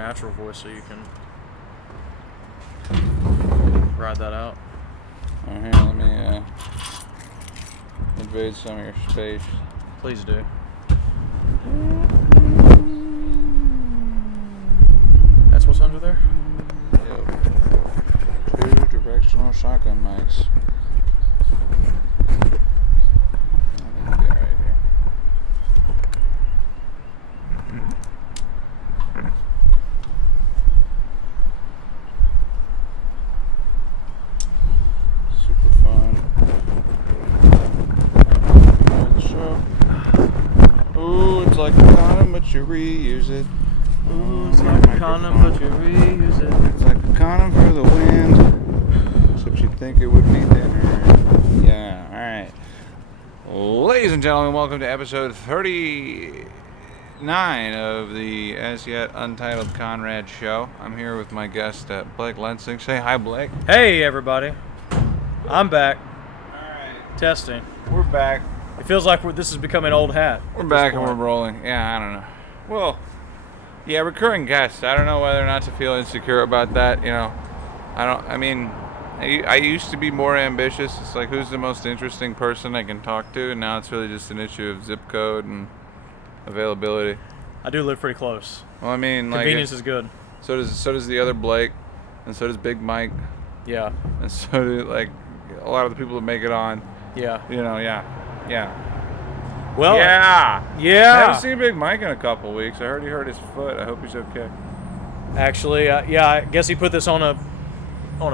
natural voice so you can ride that out. Alright, let me invade some of your space. Please do. That's what's under there? Yep. 2 directional shotgun mics. I think they're right here. Super fun. The show. Ooh, it's like a condom, but you reuse it. Ooh, it's like a condom, but you reuse it. It's like a condom for the wind. Except you'd think it would be thinner. Yeah, alright. Ladies and gentlemen, welcome to episode 39 of the as yet untitled Conrad Show. I'm here with my guest, Blake Lensing. Say hi, Blake. Hey, everybody. I'm back. Alright. Testing. We're back. It feels like this is becoming old hat. We're back and we're rolling. Yeah, I don't know. Well, yeah, recurring guests. I don't know whether or not to feel insecure about that. You know, I used to be more ambitious. It's like, who's the most interesting person I can talk to? And now it's really just an issue of zip code and availability. I do live pretty close. Well, I mean, Convenience is good. So does the other Blake, and so does Big Mike, Yeah. and so do a lot of the people that make it on. Yeah. You know, yeah. Well. Yeah. I Yeah. haven't seen Big Mike in a couple weeks. I heard he hurt his foot. I hope he's okay. Actually, yeah. I guess he put this on a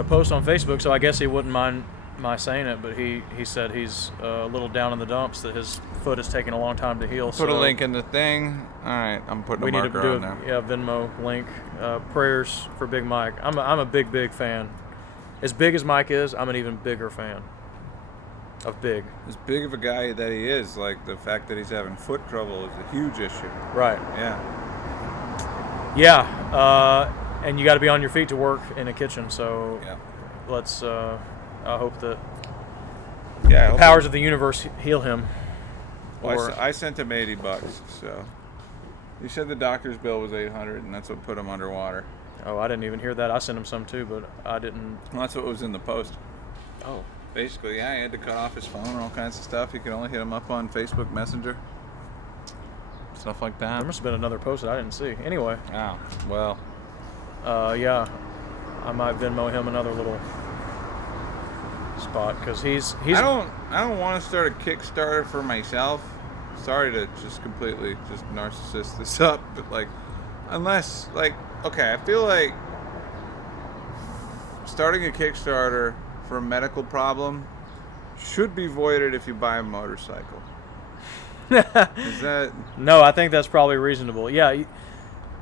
post on Facebook, so I guess he wouldn't mind my saying it. But he said he's a little down in the dumps, that his foot has taken a long time to heal. Put a link in the thing. All right, I'm putting We a need marker to do on there. a Venmo link. Prayers for Big Mike. I'm a big fan. As big as Mike is, I'm an even bigger fan of Big. As big of a guy that he is, like the fact that he's having foot trouble is a huge issue. Right. Yeah. And you got to be on your feet to work in a kitchen. So Yeah. let's. I hope that Yeah. the powers of the universe heal him. Well, I sent him $80, so he said the doctor's bill was $800, and that's what put him underwater. Oh, I didn't even hear that. I sent him some too, but I didn't. Well, that's what was in the post. Oh. Basically, yeah, he had to cut off his phone and all kinds of stuff. He could only hit him up on Facebook Messenger. Stuff like that. There must have been another post that I didn't see. Anyway. Oh, well. Yeah. I might Venmo him another little spot because he's. I don't want to start a Kickstarter for myself. Sorry to just completely just narcissist this up, but unless okay, I feel like starting a Kickstarter for a medical problem should be voided if you buy a motorcycle. Is that? No, I think that's probably reasonable. Yeah.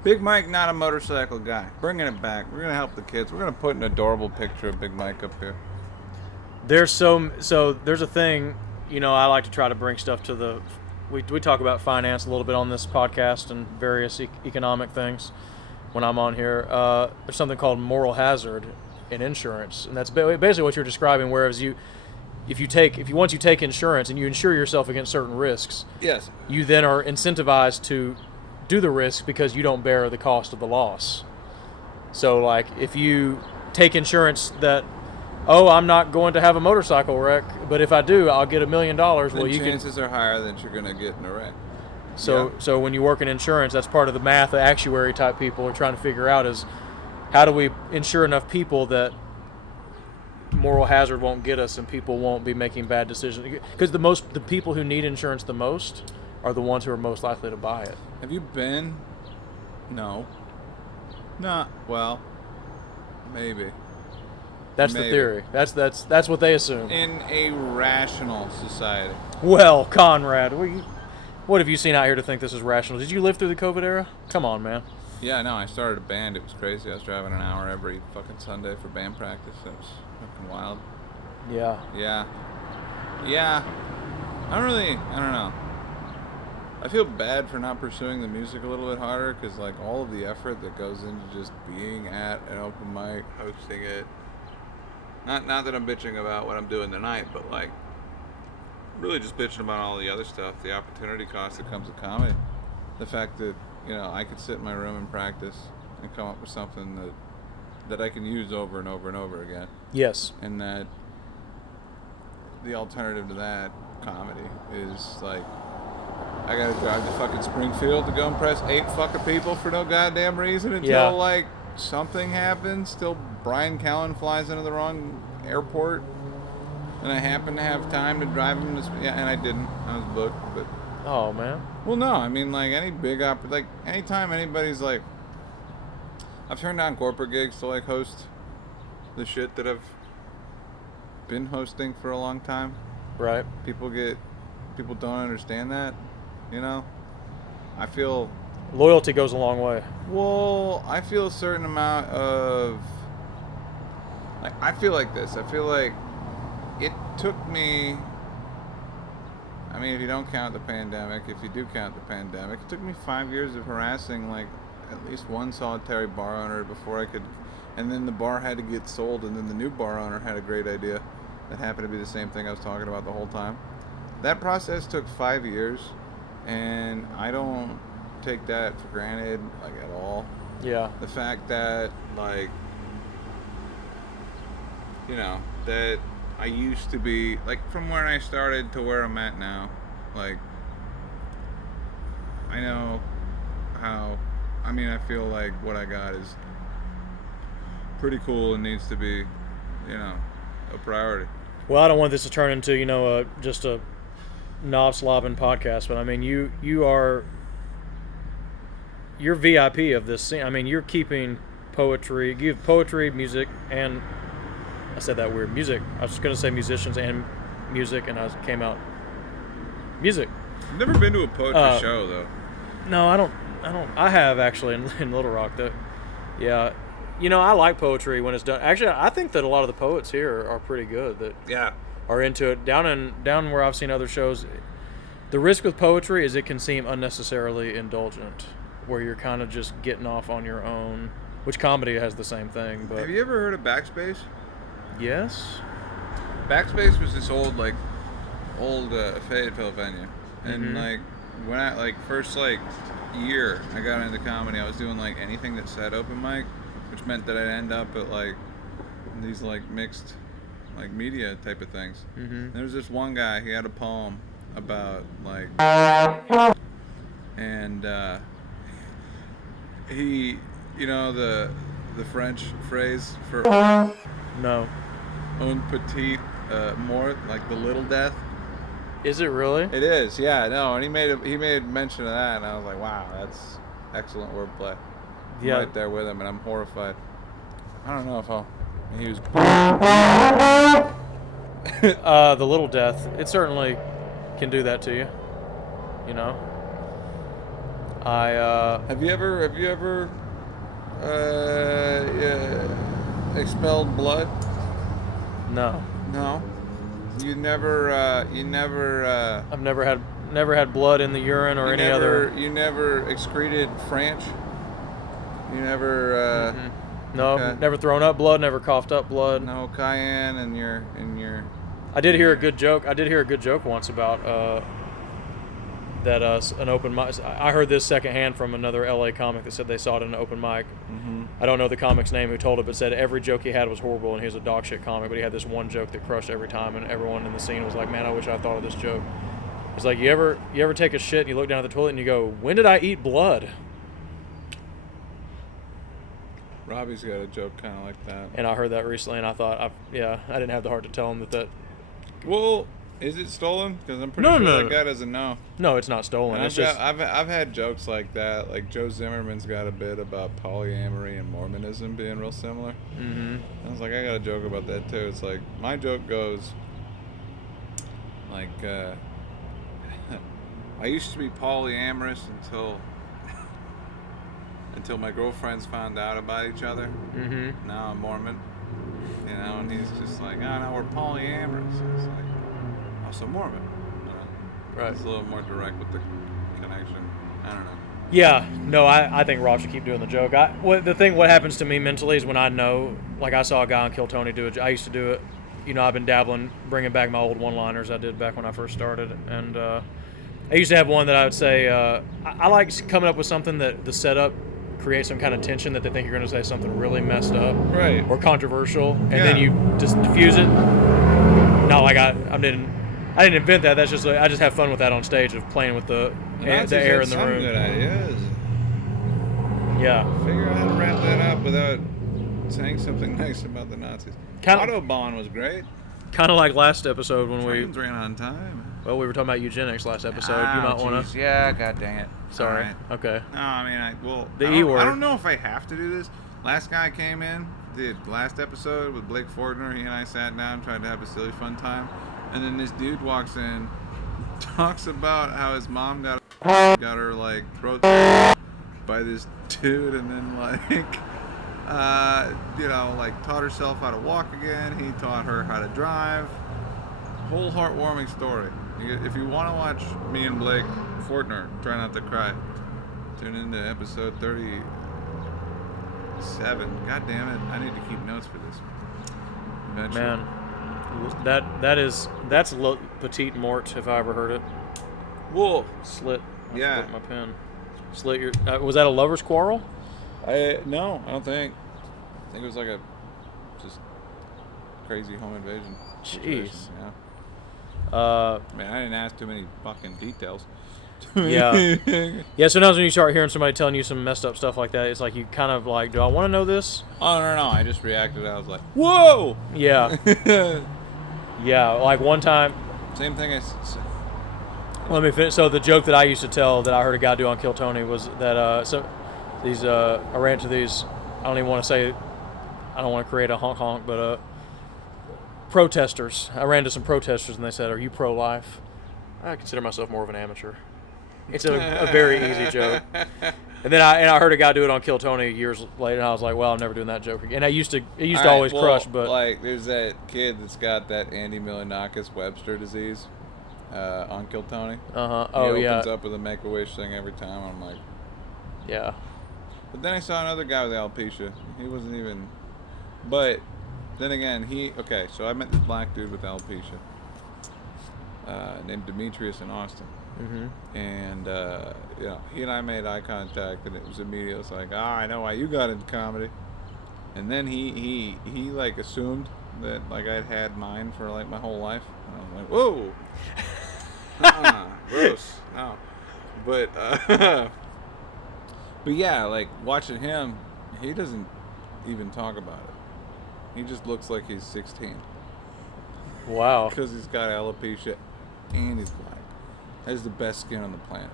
Big Mike, not a motorcycle guy. Bringing it back. We're gonna help the kids. We're gonna put an adorable picture of Big Mike up here. There's so there's a thing, I like to try to bring stuff to the. We talk about finance a little bit on this podcast and various economic things when I'm on here. There's something called moral hazard in insurance, and that's basically what you're describing. Whereas once you take insurance and you insure yourself against certain risks, Yes. you then are incentivized to do the risk because you don't bear the cost of the loss. So if you take insurance that, I'm not going to have a motorcycle wreck, but if I do, I'll get $1 million. Well, chances are higher that you're going to get in a wreck. So when you work in insurance, that's part of the math the actuary type people are trying to figure out is how do we insure enough people that moral hazard won't get us and people won't be making bad decisions. Because the people who need insurance the most are the ones who are most likely to buy it. Have you been? No. Not well. Maybe. That's the theory. That's what they assume. In a rational society. Well, Conrad, what have you seen out here to think this is rational? Did you live through the COVID era? Come on, man. Yeah, no, I started a band. It was crazy. I was driving an hour every fucking Sunday for band practice. It was fucking wild. Yeah. Yeah. I don't know. I feel bad for not pursuing the music a little bit harder because, all of the effort that goes into just being at an open mic, hosting it. Not that I'm bitching about what I'm doing tonight, but, really just bitching about all the other stuff, the opportunity cost that comes with comedy. The fact that, I could sit in my room and practice and come up with something that I can use over and over and over again. Yes. And that the alternative to that comedy is like, I gotta drive to fucking Springfield to go impress 8 fucking people for no goddamn reason until like something happens, till Brian Callen flies into the wrong airport, and I happen to have time to drive him to, and I didn't. I was booked, but. Oh man. Well, no, I mean like any big like anytime anybody's like, I've turned down corporate gigs to like host the shit that I've been hosting for a long time. Right. People don't understand that, you know? I feel... Loyalty goes a long way. Well, I feel a certain amount of... Like, I feel like this. I feel like it took me... I mean, if you don't count the pandemic, if you do count the pandemic, it took me 5 years of harassing, like, at least one solitary bar owner before I could... And then the bar had to get sold, and then the new bar owner had a great idea that happened to be the same thing I was talking about the whole time. That process took 5 years, and I don't take that for granted, like, at all. Yeah. The fact that, like, you know, that I used to be, like, from where I started to where I'm at now, like, I know how, I mean, I feel like what I got is pretty cool and needs to be, you know, a priority. Well, I don't want this to turn into, you know, just a knob slobbing podcast, but I mean, you're VIP of this scene. I mean, you're keeping poetry, you have poetry, music, and I said that weird, music. I was going to say musicians and music, and I came out music. I've never been to a poetry show though. No, I don't. I have actually in Little Rock. That, yeah. You know, I like poetry when it's done. Actually, I think that a lot of the poets here are pretty good. That are into it. Down where I've seen other shows, the risk with poetry is it can seem unnecessarily indulgent, where you're kind of just getting off on your own. Which comedy has the same thing. But have you ever heard of Backspace? Yes. Backspace was this old Fayetteville venue, and like when I like first like year I got into comedy, I was doing like anything that said open mic, which meant that I'd end up at like these like mixed like media type of things. There was this one guy, he had a poem about like, and he, you know, the French phrase for No. un petit mort, like the little death. Is it really? It is, yeah. No, and he made mention of that, and I was like, wow, that's excellent wordplay. I'm right there with him, and I'm horrified. I don't know if he was. The little death. It certainly can do that to you. You know. Have you ever expelled blood? No. No. You never. I've never had blood in the urine or any other. You never excreted French. You never. No, okay. Never thrown up blood. Never coughed up blood. No cayenne in your. I did hear a good joke. Once about that an open mic. I heard this secondhand from another LA comic that said they saw it in an open mic. I don't know the comic's name who told it, but said every joke he had was horrible, and he was a dog shit comic, but he had this one joke that crushed every time, and everyone in the scene was like, man, I wish I thought of this joke. It's like, you ever take a shit and you look down at the toilet and you go, when did I eat blood? Robbie's got a joke kind of like that. And I heard that recently, and I thought, I didn't have the heart to tell him that. Well, is it stolen? Because I'm pretty sure that guy doesn't know. No, it's not stolen. I've had jokes like that. Like Joe Zimmerman's got a bit about polyamory and Mormonism being real similar. I was like, I got a joke about that too. It's like, my joke goes like, I used to be polyamorous until my girlfriends found out about each other. Now I'm Mormon, you know, and he's just like, oh no, we're polyamorous. It's like, oh, so Mormon. Right. It's a little more direct with the connection. I don't know. Yeah, no, I think Rob should keep doing the joke. What happens to me mentally is when I know, like I saw a guy on Kill Tony do it. I used to do it. You know, I've been dabbling, bringing back my old one-liners I did back when I first started. And I used to have one that I would say, I like coming up with something that the setup create some kind of tension that they think you're going to say something really messed up Right. or controversial, and then you just diffuse it. Not like I didn't invent that. That's just I just have fun with that on stage of playing with the air in the room. Good ideas. Yeah. Figure out how to wrap that up without saying something nice about the Nazis. Autobahn was great. Kind of like last episode when Trains ran on time. Well, we were talking about eugenics last episode. You might want to. Yeah, god dang it. Sorry. Right. Okay. No, I mean, the E word. I don't know if I have to do this. Last guy came in, did last episode with Blake Fortner. He and I sat down, tried to have a silly fun time, and then this dude walks in, talks about how his mom got her like protested by this dude, and then like. Like taught herself how to walk again. He taught her how to drive. Whole heartwarming story. If you want to watch me and Blake Fortner try not to cry, tune into episode 37. God damn it! I need to keep notes for this. Eventually. Man, that's petite mort if I ever heard it. Whoa, slit. Yeah. My pen. Slit your. Was that a lover's quarrel? No, I don't think. I think it was like a just crazy home invasion. Jeez. Yeah. Man, I didn't ask too many fucking details. Yeah. Yeah, sometimes when you start hearing somebody telling you some messed up stuff like that, it's like you kind of like, do I want to know this? Oh, no. I just reacted. I was like, whoa! Yeah. Yeah, like one time. Same thing as. Let me finish. So the joke that I used to tell that I heard a guy do on Kill Tony was that I ran into these, I don't even want to say, I don't want to create a honk, but protesters. I ran into some protesters and they said, "Are you pro-life?" I consider myself more of an amateur. It's a very easy joke. And then I heard a guy do it on Kill Tony years later, and I was like, well, I'm never doing that joke again. And it used to always crush, but like there's that kid that's got that Andy Milonakis Webster disease on Kill Tony. Oh, he yeah. opens up with a Make-A-Wish thing every time. I'm like, yeah. But then I saw another guy with alopecia. He wasn't even. But then again, so I met this black dude with alopecia named Demetrius in Austin. Mm-hmm. And, he and I made eye contact, and it was immediate. It's like, I know why you got into comedy. And then he like, assumed that, like, I'd had mine for, like, my whole life. And I was like, whoa! Gross. No. But yeah, like, watching him, he doesn't even talk about it. He just looks like he's 16. Wow. Because he's got alopecia and he's black. Has the best skin on the planet.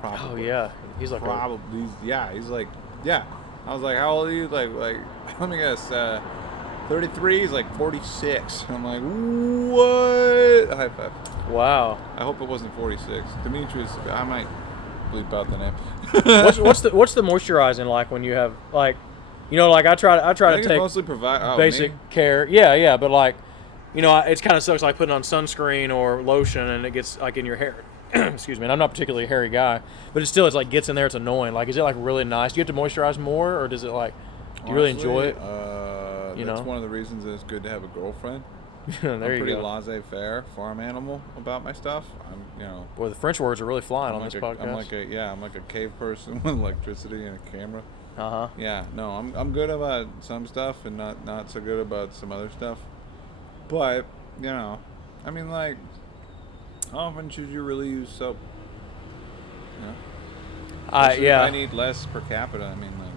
Probably. Oh, yeah. He's like Probably. He's like, yeah. I was like, how old are you? Like, let me guess. 33, he's like 46. I'm like, what? High five. Wow. I hope it wasn't 46. Demetrius, I might bleep out the name. what's the moisturizing like when you have like, like I try to take mostly basic care. Yeah, but like, it kind of sucks like putting on sunscreen or lotion and it gets like in your hair. Excuse me. And I'm not particularly a hairy guy, but it's like gets in there. It's annoying. Like, is it like really nice? Do you have to moisturize more, or does it like? Do you really enjoy it? That's one of the reasons that it's good to have a girlfriend. There I'm you pretty go. laissez-faire, farm animal about my stuff. Boy, the French words are really flying on this podcast. I'm like a cave person with electricity and a camera. Yeah, no, I'm good about some stuff and not so good about some other stuff. But I mean, like, how often should you really use soap? If I need less per capita. I mean, like,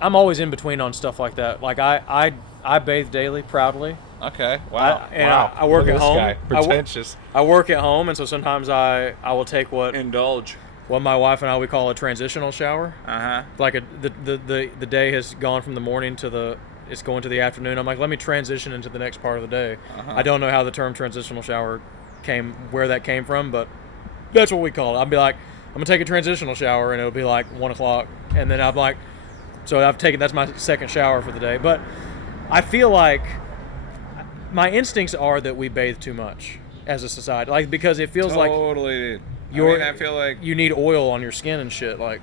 I'm always in between on stuff like that. Like I bathe daily, proudly. Okay. Wow. I work at home. Guy. Pretentious. I work at home, and so sometimes I will take what my wife and I would call a transitional shower. Like the day has gone from the morning to it's going to the afternoon. I'm like, let me transition into the next part of the day. I don't know how the term transitional shower where that came from, but that's what we call it. I'll be like, I'm gonna take a transitional shower, and it'll be like 1:00, and then I'm like, so that's my second shower for the day. But I feel like my instincts are that we bathe too much as a society, like, because it feels like totally. I feel like you need oil on your skin and shit, like.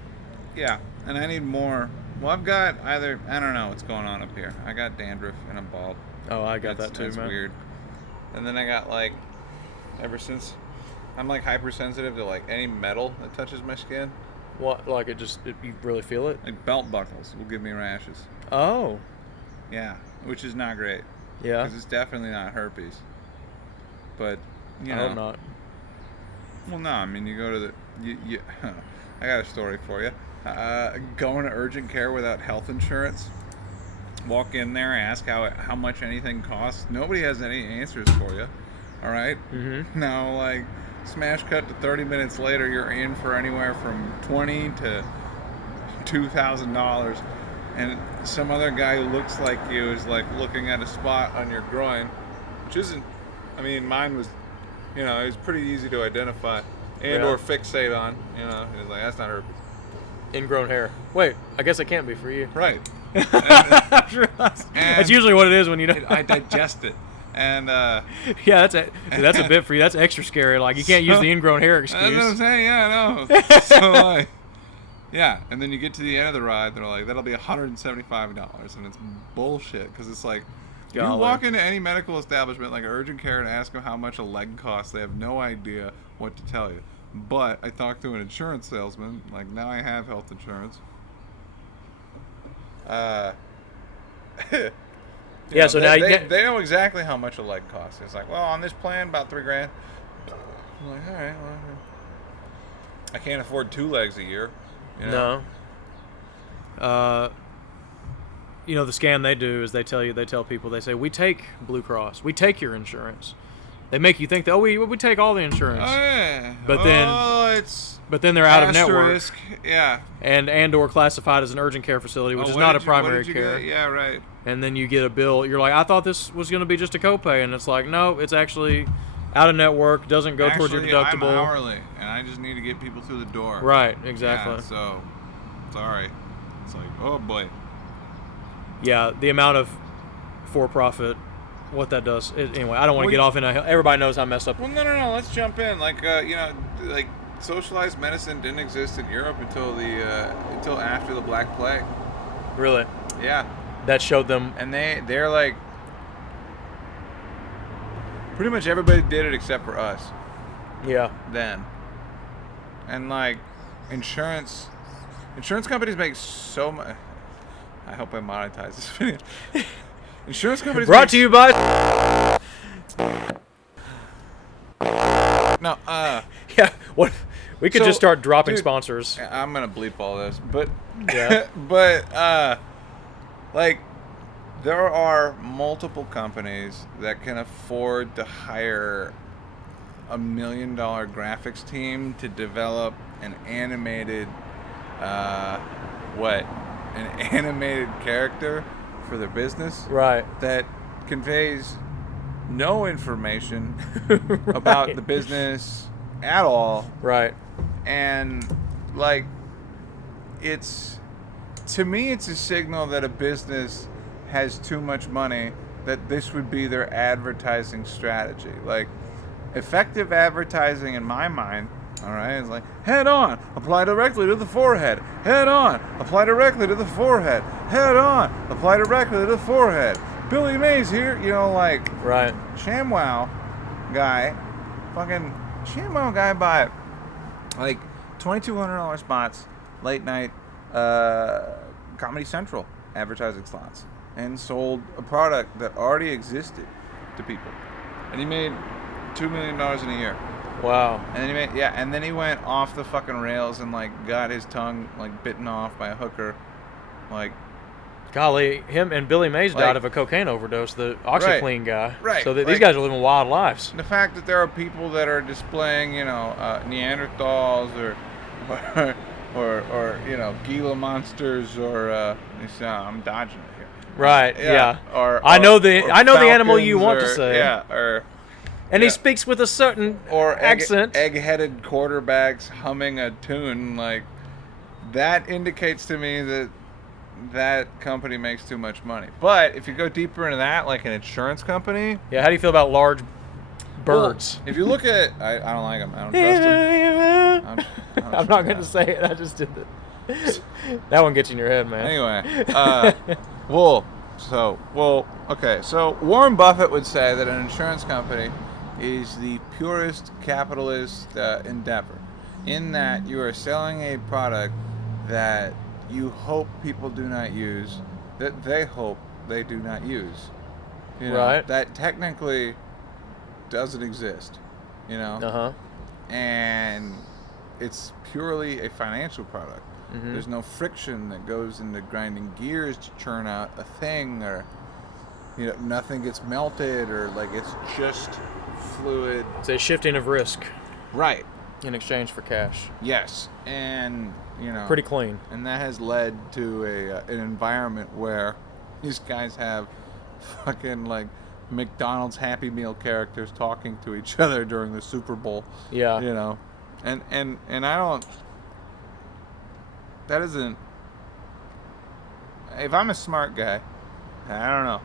Yeah, and I need more. Well, I've got I don't know what's going on up here. I got dandruff and I'm bald. Oh, I got that too, that's man. Weird. And then I got like, ever since, I'm like hypersensitive to like any metal that touches my skin. What? Like you really feel it? Like belt buckles will give me rashes. Oh. Yeah, which is not great. Yeah. Because it's definitely not herpes. But, you I know. hope not. Well, no, I mean, you go to the... I got a story for you. Going to urgent care without health insurance. Walk in there, ask how much anything costs. Nobody has any answers for you. All right? Mm-hmm. Now, like, smash cut to 30 minutes later, you're in for anywhere from $20 to $2,000. And some other guy who looks like you is, like, looking at a spot on your groin, which isn't... I mean, mine was... You know, it was pretty easy to identify or fixate on. You know, it's like, that's not herpes. Ingrown hair. Wait, I guess it can't be for you. Right. That's usually what it is when you don't. I digest it. And, yeah, that's a bit for you. That's extra scary. Like, you can't use the ingrown hair excuse. That's what I'm saying, yeah, I know. So, like, yeah, and then you get to the end of the ride, they're like, that'll be $175. And it's bullshit, because it's like, you walk into any medical establishment, like urgent care, and ask them how much a leg costs. They have no idea what to tell you. But I talked to an insurance salesman. Like, now I have health insurance. Yeah, so now they know exactly how much a leg costs. It's like, well, on this plan, about $3,000. I'm like, all right, well, I can't afford 2 legs a year. You know? No. You know, the scam they do is they tell people, they say, we take Blue Cross, we take your insurance. They make you think that, we take all the insurance. Oh, yeah. But then they're out of network. Yeah. And or classified as an urgent care facility, which is not a primary care. Yeah, right. And then you get a bill. You're like, I thought this was going to be just a copay, and it's like, no, it's actually out of network, doesn't go towards your deductible. I'm hourly, and I just need to get people through the door. Right, exactly. Yeah, so, sorry. It's like, oh boy. Yeah, the amount of for-profit, what that does. Anyway, I don't want to get off in everybody knows how messed up. Well, no. Let's jump in. Like, you know, like socialized medicine didn't exist in Europe until after the Black Plague. Really? Yeah. That showed them, and they're like, pretty much everybody did it except for us. Yeah. Then. And like, insurance companies make so much. I hope I monetize this video. Insurance companies brought to you by. No. Yeah. What? We could just start dropping sponsors. I'm gonna bleep all this, but yeah. But like, there are multiple companies that can afford to hire $1 million graphics team to develop an animated, an animated character for their business. Right. That conveys no information right. about the business at all. Right. And like, to me, it's a signal that a business has too much money, that this would be their advertising strategy. Like, effective advertising in my mind, all right, is like, head on, apply directly to the forehead. Head on, apply directly to the forehead. Head on, apply directly to the forehead. Billy Mays here, you know, like, right. ShamWow guy bought like $2,200 spots, late night Comedy Central advertising slots, and sold a product that already existed to people, and he made $2 million in a year. Wow. And then he went off the fucking rails and like got his tongue like bitten off by a hooker, like. Golly, him and Billy Mays died of a cocaine overdose, the OxyClean guy. Right. So these guys are living wild lives. The fact that there are people that are displaying, you know, Neanderthals or you know, Gila monsters or I'm dodging it here. Right. Yeah. I know the animal you want to say. Yeah. He speaks with a certain accent. Egg-headed quarterbacks humming a tune, like, that indicates to me that company makes too much money. But if you go deeper into that, like an insurance company. Yeah, how do you feel about large birds? Well, if you look at, I don't like them. I don't trust them. I'm not going to say it. I just did it. That one gets in your head, man. Anyway, okay. So Warren Buffett would say that an insurance company is the purest capitalist endeavor. in that you are selling a product that you hope people do not use, that they hope they do not use. You know, Right. that technically doesn't exist. You know? Uh-huh. And it's purely a financial product. Mm-hmm. There's no friction that goes into grinding gears to churn out a thing, or nothing gets melted, or like it's just fluid. It's a shifting of risk Right. in exchange for cash. Yes. And Pretty clean. And that has led to an environment where these guys have fucking like McDonald's Happy Meal characters talking to each other during the Super Bowl. Yeah. And I don't. That isn't. If I'm a smart guy, I don't know.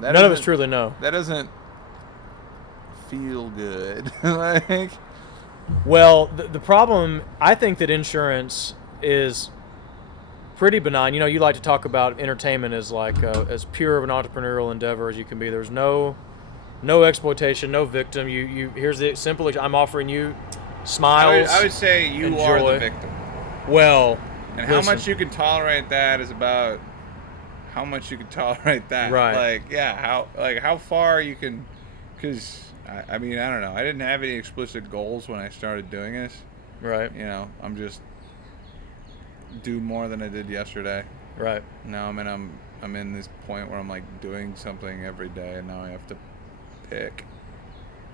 None of us truly know. That doesn't feel good. Like. Well, the problem, I think that insurance is pretty benign. You like to talk about entertainment as like as pure of an entrepreneurial endeavor as you can be. There's no exploitation, no victim. Here's the simple. I'm offering you smiles. I would say you and are joy. the victim. Well, and listen. How much you can tolerate that is about how much you can tolerate that. Right. Like, yeah, how far you can, because I mean, I don't know. I didn't have any explicit goals when I started doing this. Right. I'm just do more than I did yesterday. Right. Now I'm in this point where I'm like doing something every day, and now I have to pick.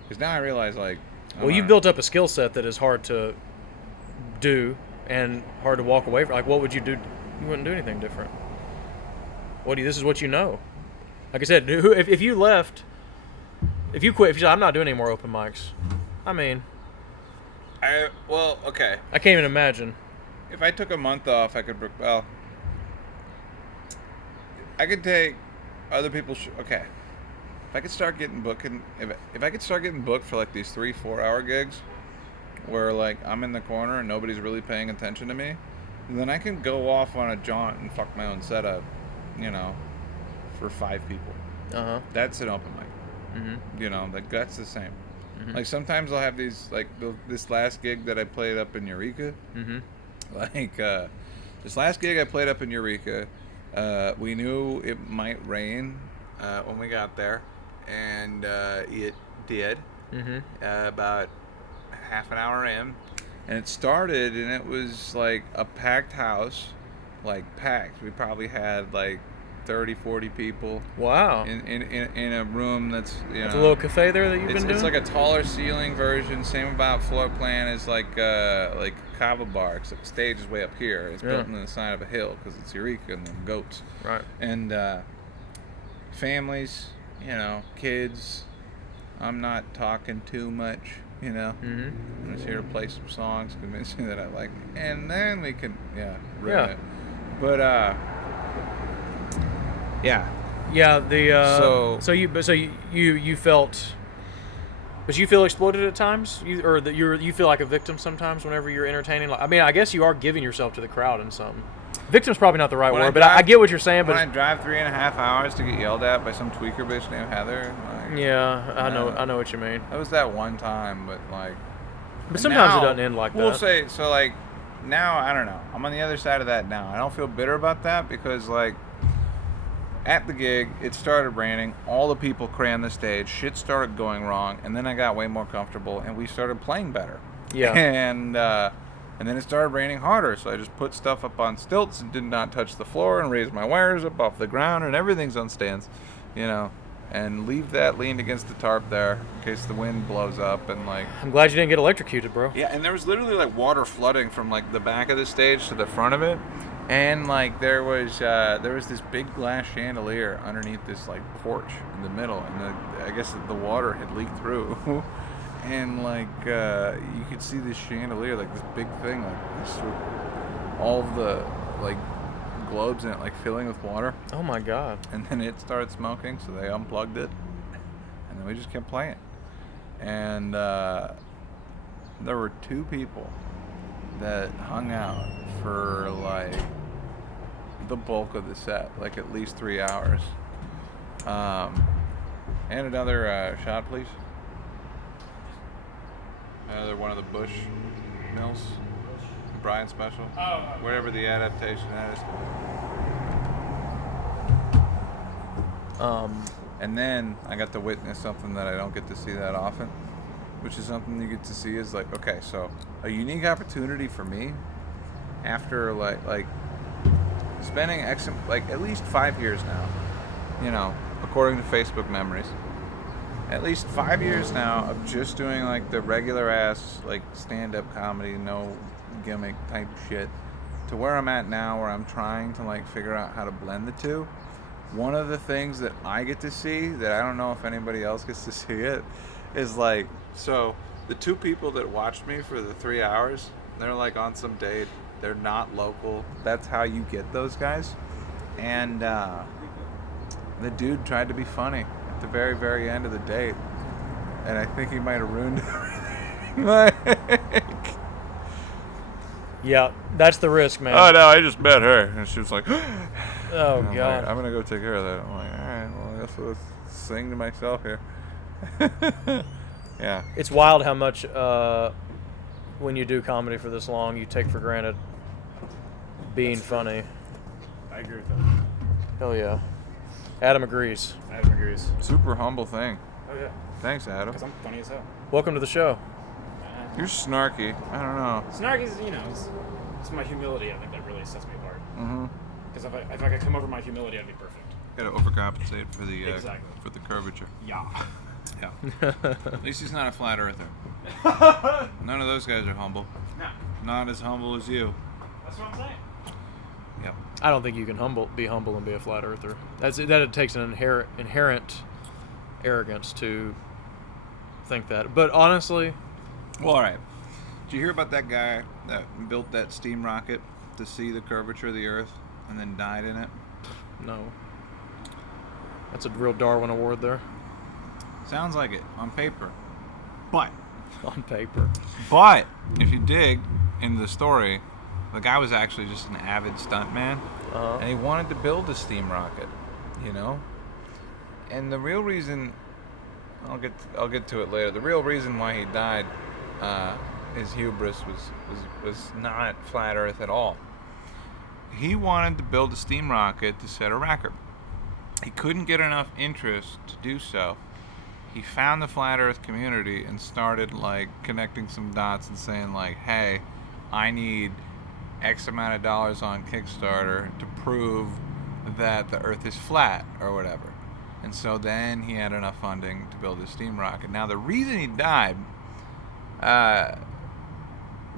Because now I realize, like, well, you've built up a skill set that is hard to do and hard to walk away from. Like, what would you do? You wouldn't do anything different. This is what you know. Like I said, if you left, if you quit, if you said, I'm not doing any more open mics, I mean, okay. I can't even imagine. If I took a month off, I could take other people's. Okay. If I could start getting if I could start getting booked for like these 3-4 hour gigs, where like I'm in the corner and nobody's really paying attention to me, then I can go off on a jaunt and fuck my own setup, for 5 people. Uh-huh. That's an open mic. Mm-hmm. Like that's the same. Mm-hmm. Like sometimes I'll have these, like this last gig that I played up in Eureka. Mm-hmm. Like this last gig I played up in Eureka, we knew it might rain when we got there, and it did. Mm-hmm. About half an hour in, and it started, and it was like a packed house, like packed. We probably had like 30-40 people. Wow. In a room that's That's a little cafe there that you've been doing? It's like a taller ceiling version. Same about floor plan as like Kava Bar, except the stage is way up here. It's built into the side of a hill because it's Eureka and the goats. Right. And families, kids. I'm not talking too much, Mm-hmm. I'm just here to play some songs, convince you that I like it. And then we can, ruin Yeah. it. But, yeah. Yeah, so you felt, but you feel exploited at times, you feel like a victim sometimes whenever you're entertaining. Like, I mean, I guess you are giving yourself to the crowd in some. Victim's probably not the right word, but I get what you're saying. When but I drive 3.5 hours to get yelled at by some tweaker bitch named Heather, like, yeah, I know what you mean. that was that one time, but like. But sometimes now, it doesn't end like that. We'll say so. Like now, I don't know. I'm on the other side of that now. I don't feel bitter about that because like. At the gig, it started raining. All the people crammed the stage. Shit started going wrong, and then I got way more comfortable, and we started playing better. Yeah. And then it started raining harder, so I just put stuff up on stilts and did not touch the floor and raised my wires up off the ground, and everything's on stands, and leave that leaned against the tarp there in case the wind blows up and like. I'm glad you didn't get electrocuted, bro. Yeah, and there was literally like water flooding from like the back of the stage to the front of it. And like there was this big glass chandelier underneath this like porch in the middle, and I guess the water had leaked through, and like you could see this chandelier, like this big thing, like this, with all of the like globes in it, like filling with water. Oh my god! And then it started smoking, so they unplugged it, and then we just kept playing. And there were 2 people that hung out for like the bulk of the set, like at least 3 hours. And another shot, please. Another one of the Bush Mills, Brian special, whatever the adaptation is. And then I got to witness something that I don't get to see that often, which is something you get to see is like, okay, so a unique opportunity for me after like spending at least 5 years now, you know, according to Facebook memories, at least 5 years now of just doing like the regular ass like stand-up comedy, no gimmick type shit, to where I'm at now, where I'm trying to like figure out how to blend the two. One of the things that I get to see that I don't know if anybody else gets to see it is like, so the two people that watched me for the 3 hours, they're like on some date. They're not local. That's how you get those guys. And the dude tried to be funny at the very, very end of the date. And I think he might have ruined everything. Yeah, that's the risk, man. Oh, no, I just met her. And she was like, oh, God. God. I'm going to go take care of that. I'm like, all right, well, I guess I'll sing to myself here. Yeah. It's wild how much, when you do comedy for this long, you take for granted being funny. I agree with that. Hell yeah. Adam agrees. Adam agrees. Super humble thing. Oh, yeah. Thanks, Adam. Because I'm funny as hell. Welcome to the show. You're snarky. I don't know. Snarky's, you know, it's my humility, I think, that really sets me apart. Mm-hmm. Because if I could come over my humility, I'd be perfect. Gotta overcompensate for the Exactly. for the curvature. Yeah. Yeah. At least he's not a flat earther. None of those guys are humble. No. Not as humble as you. That's what I'm saying. Yep. I don't think you can be humble and be a flat earther. That it takes an inherent arrogance to think that. But honestly, Well, all right. Did you hear about that guy that built that steam rocket to see the curvature of the Earth and then died in it? no. That's a real Darwin Award there. Sounds like it on paper. But On paper. if you dig into the story, the guy was actually just an avid stuntman, Uh-huh. and he wanted to build a steam rocket, you know. And the real reason, I'll get to it later. The real reason why he died, his hubris was not flat Earth at all. He wanted to build a steam rocket to set a record. He couldn't get enough interest to do so. He found the flat Earth community and started like connecting some dots and saying like, hey, I need X amount of dollars on Kickstarter to prove that the Earth is flat or whatever. And so then he had enough funding to build a steam rocket. Now the reason he died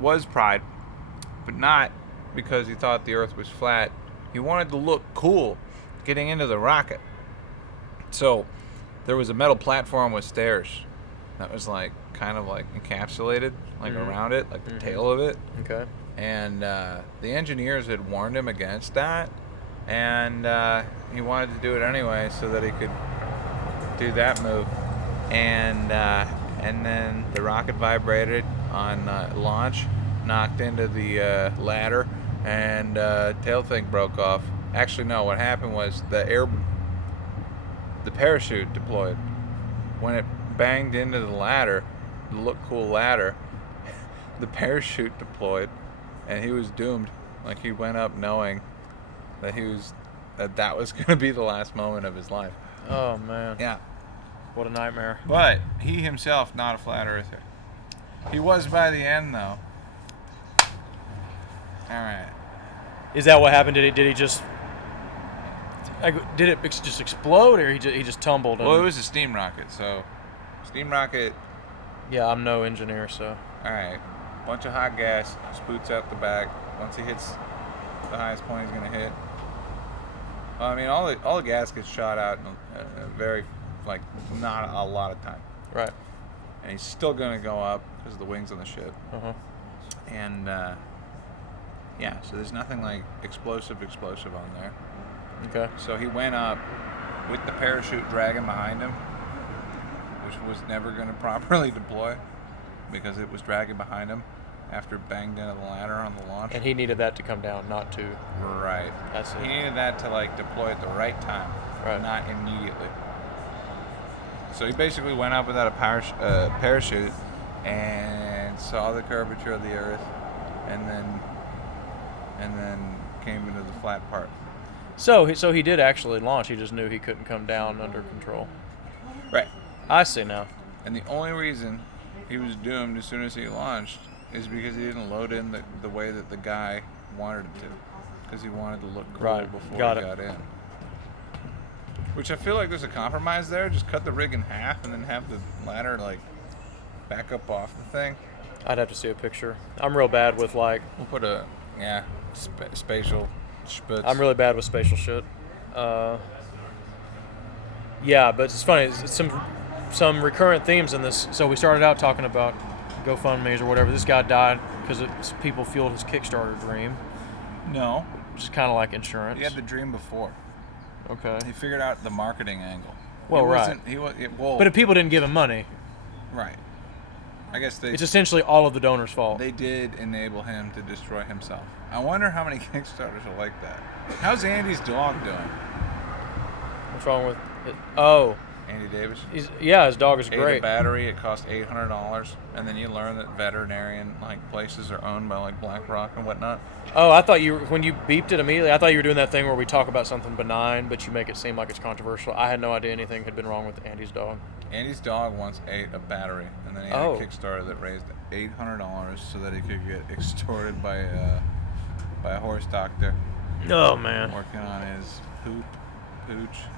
was pride, but not because he thought the Earth was flat. He wanted to look cool getting into the rocket. So there was a metal platform with stairs that was like kind of like encapsulated like around it, like the tail of it. Okay. And the engineers had warned him against that, and he wanted to do it anyway so that he could do that move. And then the rocket vibrated on launch, knocked into the ladder, and tail thing broke off. Actually, no. What happened was the parachute deployed. When it banged into the ladder, the look cool ladder, the parachute deployed, and he was doomed. Like he went up knowing that that was going to be the last moment of his life. Oh, man. Yeah. What a nightmare. But he himself, not a flat earther. He was by the end, though. All right. Is that what happened? Did he just... Did it just explode, or he just tumbled? Well, it was a steam rocket, so... Steam rocket... Yeah, I'm no engineer, so... All right. Bunch of hot gas, spoots out the back. Once he hits the highest point he's going to hit. Well, I mean, all the gas gets shot out in a very, like, not a lot of time. Right. And he's still going to go up because of the wings on the ship. Uh-huh. And, yeah, so there's nothing, like, explosive on there. Okay. So he went up with the parachute dragging behind him, which was never going to properly deploy because it was dragging behind him after it banged into the ladder on the launch. And he needed that to come down, not to... Right. I see. He needed that to, like, deploy at the right time, Right. not immediately. So he basically went up without a parachute, and saw the curvature of the Earth, and then came into the flat part. So he did actually launch. He just knew he couldn't come down under control. Right. I see now. And the only reason he was doomed as soon as he launched is because he didn't load in the way that the guy wanted it to, because he wanted to look cool Right. before Got he it. got in. Which I feel like there's a compromise there. Just cut the rig in half and then have the ladder like back up off the thing. I'd have to see a picture. I'm real bad with like. We'll put a spatial spitz. I'm really bad with spatial shit. Yeah, but it's funny. It's some recurrent themes in this. So we started out talking about GoFundMe's or whatever. This guy died because people fueled his Kickstarter dream, No, which is kind of like insurance. he had the dream before. Okay. He figured out the marketing angle. Well, he right. wasn't- He was. Well, But if people didn't give him money, right. I guess they. it's essentially all of the donor's fault. They did enable him to destroy himself. I wonder how many Kickstarters are like that. How's Andy's dog doing? What's wrong with it? Oh, Andy Davis? yeah, his dog is Ate a great. battery. It cost $800, and then you learn that veterinarian places are owned by BlackRock and whatnot. Oh, I thought when you beeped it immediately, I thought you were doing that thing where we talk about something benign, but you make it seem like it's controversial. I had no idea anything had been wrong with Andy's dog. Andy's dog once ate a battery, and then he had a Kickstarter that raised $800 so that he could get extorted by a horse doctor Oh man, working on his pooch.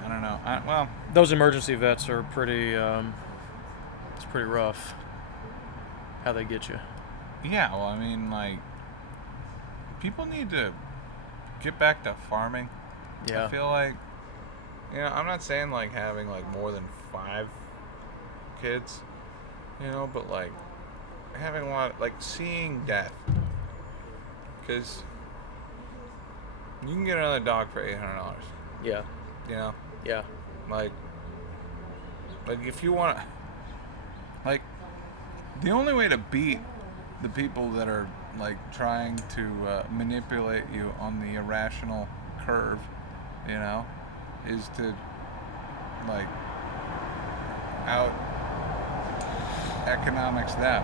I don't know. Well, those emergency vets are pretty. It's pretty rough. How they get you. yeah. Well, I mean, people need to get back to farming. Yeah. I feel like, I'm not saying having more than 5 kids, but having a lot, seeing death, because you can get another dog for $800. Yeah. Yeah. If you want to, the only way to beat the people that are trying to manipulate you on the irrational curve, is to out economics them.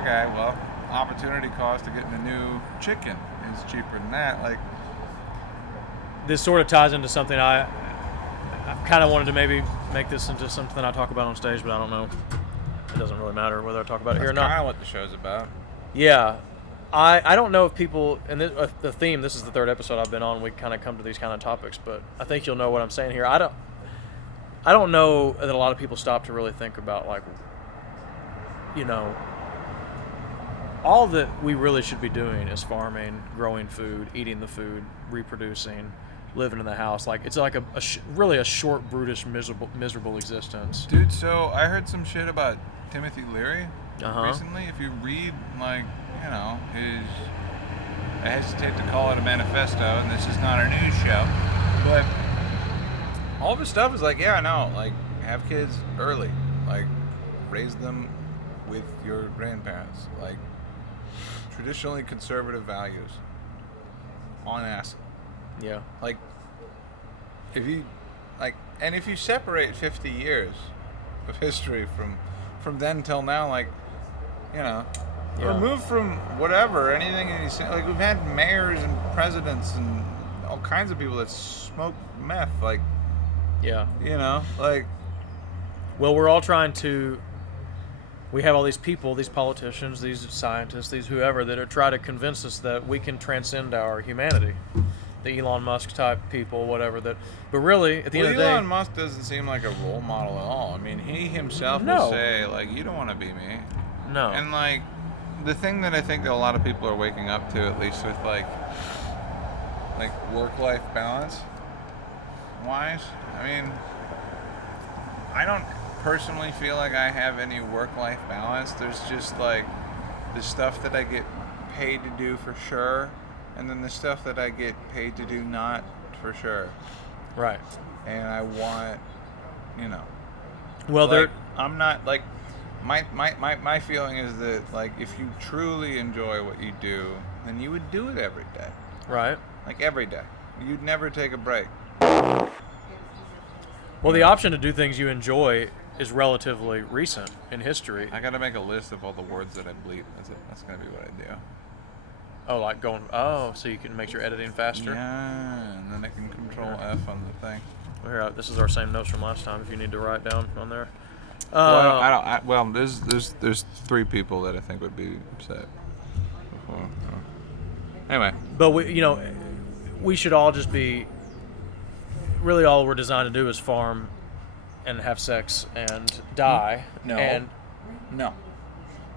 Okay, well, opportunity cost of getting a new chicken is cheaper than that. This sort of ties into something I kind of wanted to maybe make this into something I talk about on stage, but I don't know. It doesn't really matter whether I talk about it here or That's not. kind of what the show's about. Yeah. I don't know if people, and the theme, this is the 3rd episode I've been on, we kind of come to these kind of topics, but I think you'll know what I'm saying here. I don't know that a lot of people stop to really think about, all that we really should be doing is farming, growing food, eating the food, reproducing, living in the house. It's really a short, brutish, miserable existence. Dude, so I heard some shit about Timothy Leary Uh-huh. recently. If you read, his, I hesitate to call it a manifesto, and this is not a news show, but all of his stuff is have kids early, raise them with your grandparents, traditionally conservative values on acid. Yeah. If you and if you separate 50 years of history from then till now, removed from whatever, anything that he's saying, we've had mayors and presidents and all kinds of people that smoke meth, Yeah. well, we're all trying to. We have all these people, these politicians, these scientists, these whoever that are trying to convince us that we can transcend our humanity. The Elon Musk type people, whatever that. But really, at the end of the day, Elon Musk doesn't seem like a role model at all. I mean, he himself will say, you don't want to be me. No. And the thing that I think that a lot of people are waking up to, at least with work-life balance wise, I mean, I don't personally feel like I have any work-life balance. There's just the stuff that I get paid to do for sure, and then the stuff that I get paid to do not for sure. Right. And I want, Well, I'm not my feeling is that if you truly enjoy what you do, then you would do it every day. Right. Every day. You'd never take a break. Well, the option to do things you enjoy is relatively recent in history. I gotta make a list of all the words that I bleep. That's gonna be what I do. Oh, like going. Oh, so you can make your editing faster. Yeah, and then I can control F on the thing. Here, this is our same notes from last time. If you need to write down on there. Well, there's 3 people that I think would be upset. Anyway, But we should all just be. Really, all we're designed to do is farm, and have sex and die. No. And no.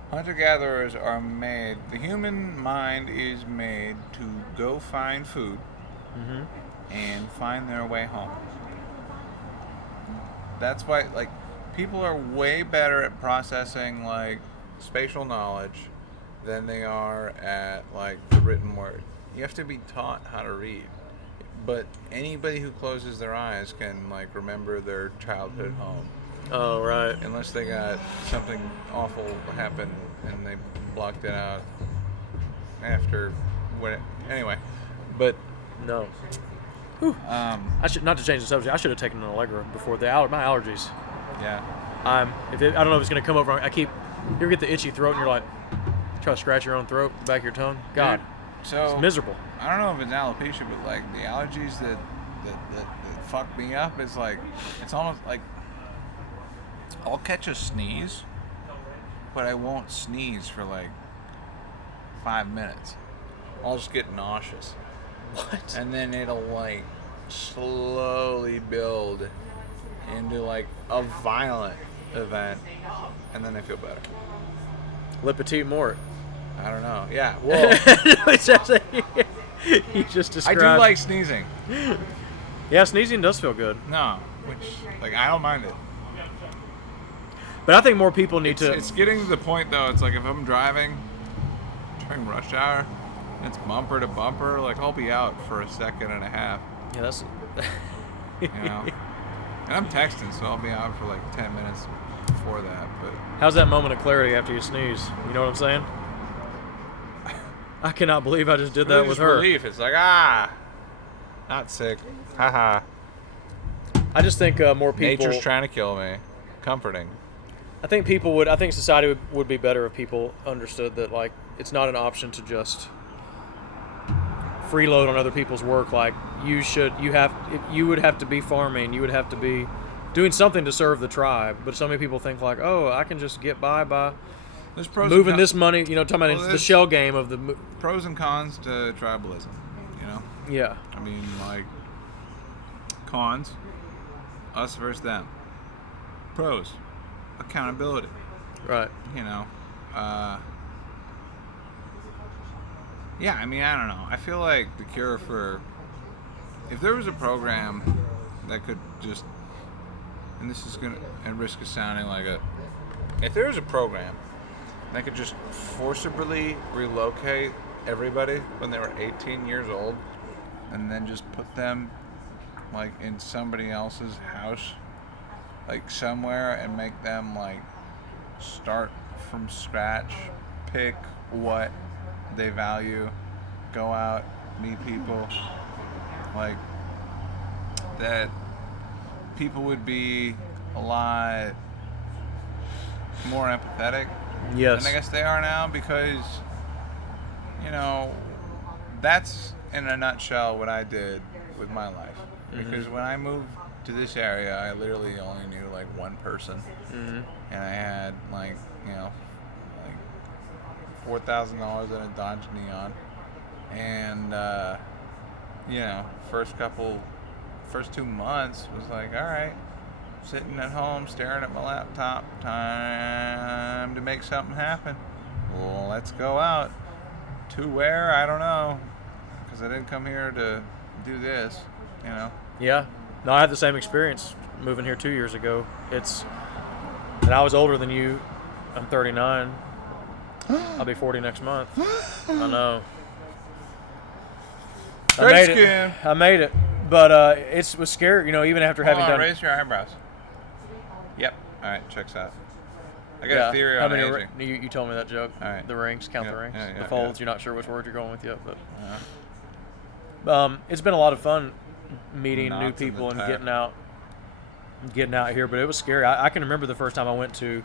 Hunter-gatherers are made. The human mind is made to go find food and find their way home. That's why, like, people are way better at processing, like, spatial knowledge than they are at, like, the written word. You have to be taught how to read. But anybody who closes their eyes can, like, remember their childhood home. oh right. Unless they got something awful happen and they blocked it out after anyway. But No. I should not to change the subject. I should have taken an Allegra before my allergies. yeah. I don't know if it's gonna come over. You ever get the itchy throat and you're like try to scratch your own throat, the back of your tongue. God, So it's miserable. I don't know if it's alopecia, but like the allergies that fuck me up is like it's almost like I'll catch a sneeze, but I won't sneeze for like 5 minutes. I'll just get nauseous. What? And then it'll like slowly build into like a violent event, and then I feel better. Le Petit Mort. I don't know. Yeah. Well, You just I described. do like sneezing. Yeah, sneezing does feel good. No, which like I don't mind it. But I think more people need to. It's getting to the point though. It's like if I'm driving during rush hour, and it's bumper to bumper. Like I'll be out for a second and a half. Yeah, that's. You know. And I'm texting, so I'll be out for like 10 minutes before that. But How's that moment of clarity after you sneeze? You know what I'm saying? I cannot believe I just did that really with just her. relief. It's like not sick. Haha. I just think more people. Nature's trying to kill me. Comforting. I think people would. I think society would be better if people understood that like it's not an option to just freeload on other people's work. Like you would have to be farming. You would have to be doing something to serve the tribe. But so many people think like, oh, I can just get by There's pros moving and this money. You know, talking about the shell game of the. pros and cons to tribalism. You know. Yeah. I mean, like cons, us versus them. Pros, accountability. Right. You know. Yeah, I mean, I don't know. I feel like the cure for... If there was a program that could just... And this is going to... At risk of sounding like a... If there was a program that could just forcibly relocate everybody when they were 18 years old and then just put them, like, in somebody else's house, like, somewhere and make them, like, start from scratch, pick what they value, go out, meet people, like that people would be a lot more empathetic Yes. than I guess they are now, because you know that's in a nutshell what I did with my life. Because when I moved to this area, I literally only knew like one person, and I had like $4,000 in a Dodge Neon, and first 2 months was like, all right, sitting at home staring at my laptop, time to make something happen. Well, let's go out. To where? I don't know, because I didn't come here to do this, you know. Yeah. No, I had the same experience moving here 2 years ago. And I was older than you. I'm 39. I'll be 40 next month. I know. I made it. But it was scary, you know, even after having done. Raise your eyebrows. Yep. All right, checks out. I got a theory on aging. You told me that joke. All right. The rings, count the rings. Yeah, the folds, you're not sure which word you're going with yet. But it's been a lot of fun meeting new Knots in the people and tire. getting out. getting out here, but it was scary. I can remember the first time I went to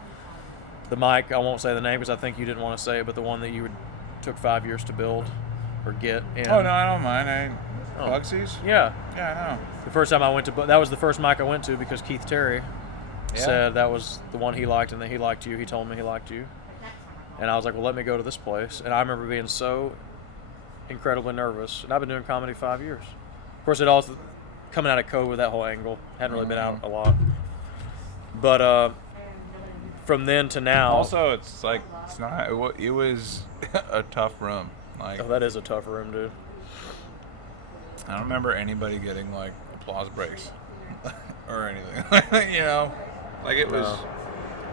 the mic. I won't say the name because I think you didn't want to say it, but the one that took 5 years to build or get. And, Oh no, I don't mind. Bugsies? Yeah. Yeah, I know. The first time I went to, that was the first mic I went to because Keith Terry said that was the one he liked and that he liked you. He told me he liked you. And I was like, well, let me go to this place. And I remember being so incredibly nervous. And I've been doing comedy 5 years. Of course, it also, coming out of COVID, that whole angle, hadn't really been out a lot. But from then to now. Also, it's like, it's not, it was a tough room. Like, Oh, that is a tough room, dude. I don't remember anybody getting like applause breaks or anything. You know, like it was. No.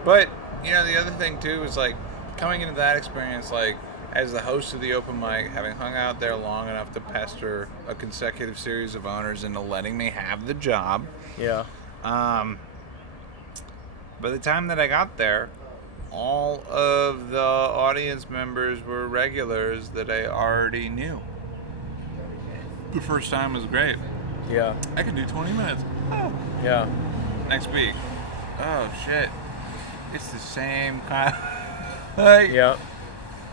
But you know, the other thing too was like coming into that experience, like as the host of the open mic, having hung out there long enough to pester a consecutive series of owners into letting me have the job. Yeah. By the time that I got there, all of the audience members were regulars that I already knew. The first time was great. Yeah. I can do 20 minutes. Oh. Yeah. Next week. Oh, shit. It's the same kind of... like, Yeah.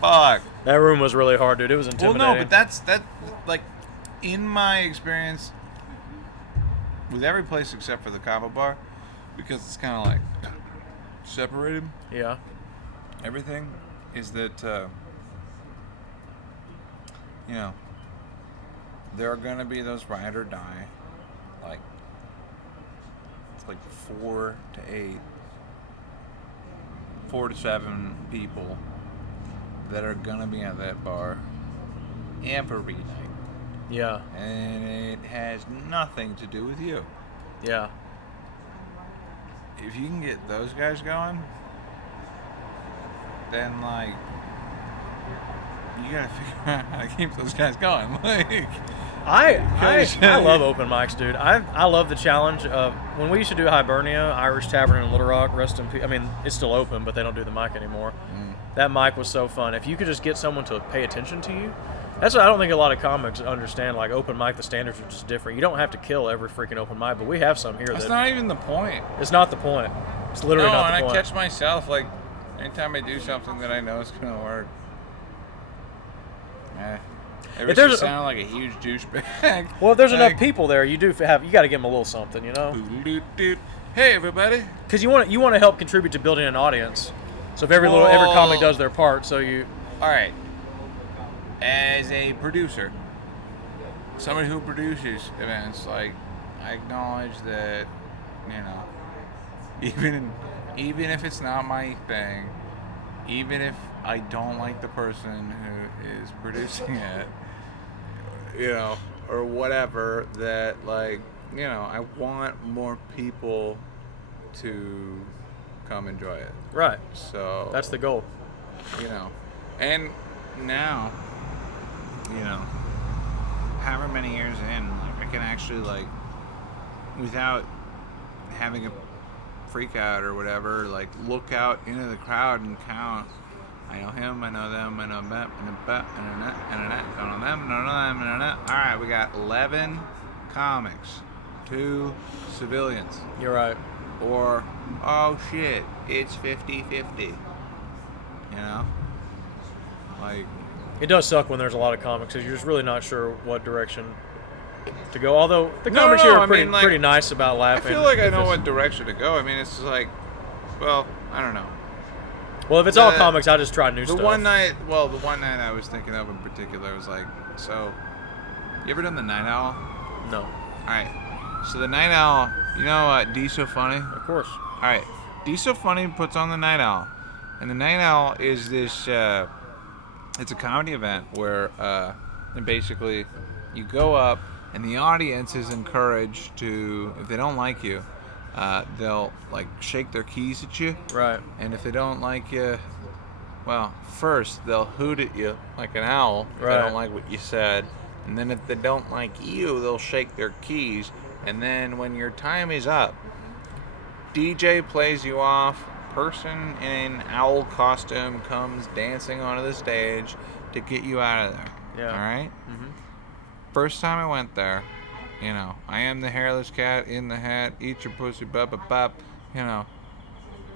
fuck. That room was really hard, dude. It was intimidating. Well, no, but like, in my experience, with every place except for the Cabo Bar, because it's kind of like separated, Yeah. everything, is that, you know, there are going to be those ride or die, like, it's like 4 to 7 people that are going to be at that bar every night. Yeah. And it has nothing to do with you. Yeah. If you can get those guys going, then, like, you gotta figure out how to keep those guys going. Like, I love open mics, dude. I love the challenge of when we used to do Hibernia, Irish Tavern in Little Rock. Rest in peace. I mean, it's still open, but they don't do the mic anymore. That mic was so fun. If you could just get someone to pay attention to you, that's what I don't think a lot of comics understand. Like open mic, the standards are just different. You don't have to kill every freaking open mic, but we have some here. That's not even the point. It's not the point. It's literally not the point. point. I catch myself, like, anytime I do something that I know is gonna work. It there's sound like a huge douchebag. Well, if there's enough people there, you got to give them a little something, you know? Hey, everybody. Because you want to help contribute to building an audience. So if every comic does their part, so you. All right. As a producer, somebody who produces events, like, I acknowledge that, you know, even if it's not my thing, even if I don't like the person who is producing it, you know, or whatever, that, like, you know, I want more people to come enjoy it. Right. So that's the goal. You know, and now, you know, however many years in, like, I can actually, like, without having a freak out or whatever, like, look out into the crowd and count. I know him, I know them, I know them, I know that, I know that, I know that, I know them, I know them, I know that. All right, we got 11 comics, 2 civilians. You're right. Or, oh shit, it's 50-50. You know? Like, it does suck when there's a lot of comics because you're just really not sure what direction to go. Although the comics here are pretty nice about laughing. I feel like I know what direction to go. I mean, it's just like, well, I don't know. Well, if it's all comics, I'll just try new stuff. The one night I was thinking of in particular was like, so, you ever done the Night Owl? No. All right. So the Night Owl, you know D So Funny? Of course. All right. D So Funny puts on the Night Owl. And the Night Owl is this, it's a comedy event where, and basically, you go up, and the audience is encouraged to, if they don't like you, they'll, like, shake their keys at you. Right. And if they don't like you, well, first they'll hoot at you like an owl if they don't like what you said. And then if they don't like you, they'll shake their keys. And then when your time is up, DJ plays you off. Person in owl costume comes dancing onto the stage to get you out of there. Yeah. All right? Mm-hmm. First time I went there, You know, I am the hairless cat in the hat. Eat your pussy, bop, bop, bop. You know,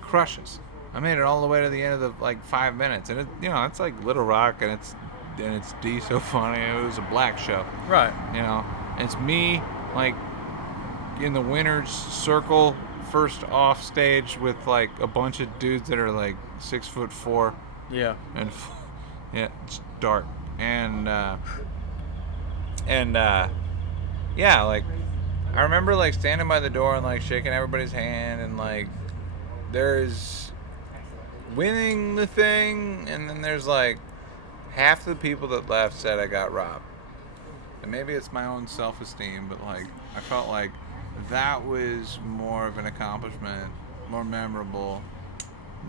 crushes. I made it all the way to the end of the 5 minutes, and it's like Little Rock, and it's D so funny. It was a black show, Right. you know. And it's me in the winner's circle, first off stage with a bunch of dudes that are 6'4". Yeah. And yeah, it's dark, and yeah, I remember standing by the door and shaking everybody's hand, and there's winning the thing, and then there's half the people that left said I got robbed. And maybe it's my own self-esteem, but I felt like that was more of an accomplishment, more memorable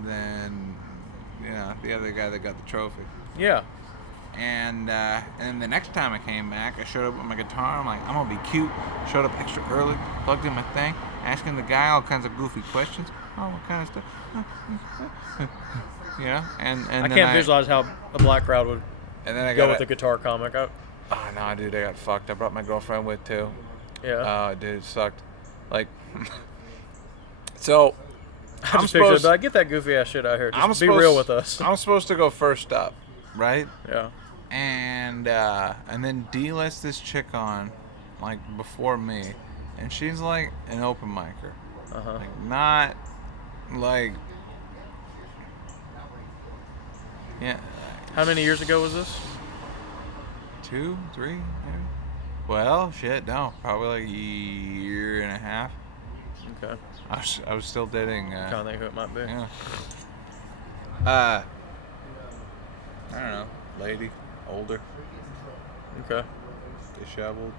than the other guy that got the trophy. Yeah. And the next time I came back, I showed up with my guitar. I'm like, I'm gonna be cute. Showed up extra early, plugged in my thing, asking the guy all kinds of goofy questions. Oh, what kind of stuff? And I can't visualize how a black crowd would and then I go with a guitar comic. Oh no, dude, I got fucked. I brought my girlfriend with too. Yeah. Oh, dude, it sucked. So I just pictured, but get that goofy ass shit out here. Just be real with us. I'm supposed to go first up, right? Yeah. And then D lets this chick on, before me, and she's an open micer. Uh-huh. Not yeah. How many years ago was this? 2, 3, maybe. Well, shit, no, probably a year and a half. Okay. I was still dating. Trying to think who it might be. Yeah. I don't know, lady, older, Okay. disheveled.